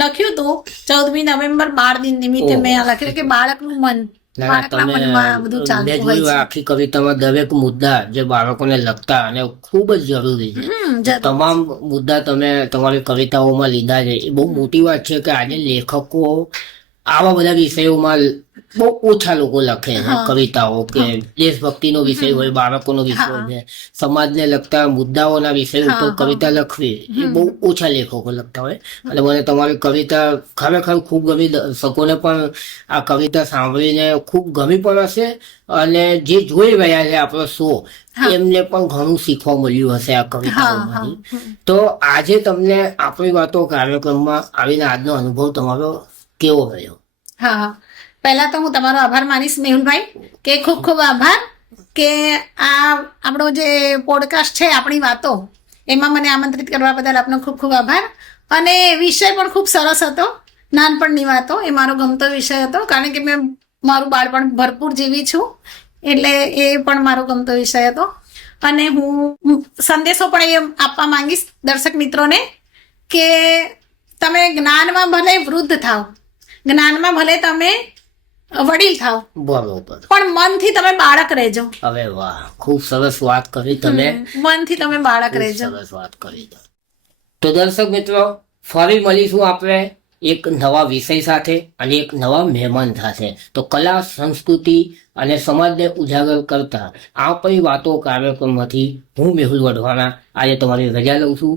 લખ્યું હતું 14મી નવેમ્બર બાળ દિન નિમિત્તે. મેં લખ્યું કે બાળકનું મન ના, બાળકના તમે મનમાં આ બધું મેં ચાલતું જોયું હોય છે. આખી કવિતામાં દરેક મુદ્દા જે બાળકોને લગતા અને ખૂબ જ જરૂરી છે. જરૂર. તમામ મુદ્દા તમે તમારી કવિતાઓમાં લીધા છે. એ બહુ મોટી વાત છે કે આજે લેખકો આવા બધા વિષયોમાં બહુ ઓછા લોકો લખે છે હા. કવિતાઓ કે દેશભક્તિનો વિષય હોય, બાળકોનો વિષય હા. હોય, સમાજને લગતા મુદ્દાઓના વિષય હા, ઉપર હા. કવિતા લખવી એ બહુ ઓછા લેખકો લખતા હોય. અને મને તમારી કવિતા ખરેખર ખૂબ ગમી. દર્શકોને પણ આ કવિતા સાંભળીને ખૂબ ગમી પણ હશે અને જે જોઈ રહ્યા છે આપણો શો હા. એમને પણ ઘણું શીખવા મળ્યું હશે આ હા, કવિતાઓમાંથી. હા. તો આજે તમને આપણી વાતો કાર્યક્રમમાં આવીને આજનો અનુભવ તમારો કેવો રહ્યો? હા, પહેલા તો હું તમારો આભાર માનીશ મેહુલભાઈ, કે ખૂબ ખૂબ આભાર કે આ આપણો જે પોડકાસ્ટ છે આપણી વાતો એમાં મને આમંત્રિત કરવા બદલ આપનો ખૂબ ખૂબ આભાર. અને વિષય પણ ખૂબ સરસ હતો, નાનપણની વાતો. એ મારો ગમતો વિષય હતો, કારણ કે મેં મારું બાળપણ ભરપૂર જીવી છું, એટલે એ પણ મારો ગમતો વિષય હતો. અને હું સંદેશો પણ એ આપવા માંગીશ દર્શક મિત્રોને કે તમે જ્ઞાનમાં ભલે વૃદ્ધ થાવ, જ્ઞાનમાં ભલે તમે વડીલ થાવ, બરોબર. પણ મનથી તમે બાળક રહેજો. હવે વાહ, ખૂબ સરસ વાત કરી તમે. મનથી તમે બાળક ખૂબ રહેજો. સરસ વાત કરી. તો દર્શક મિત્રો, ફરી મળીશું આપણે એક નવા વિષય સાથે અને એક નવા મહેમાન સાથે. તો કલા, સંસ્કૃતિ અને સમાજને ઉજાગર કરતા આપણી વાતો કાર્યક્રમમાંથી હું મેહુલ વઢવાણા આજે તમારી રજા લઉં છું.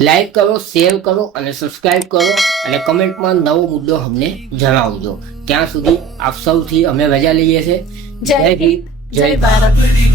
લાઈક કરો, શેર કરો અને સબસ્ક્રાઇબ કરો અને કમેન્ટમાં નવો મુદ્દો અમને જણાવજો. ત્યાં સુધી આપ સૌથી અમે રજા લઈએ છીએ. જય જય હિન્દ, જય ભારત. ભારત.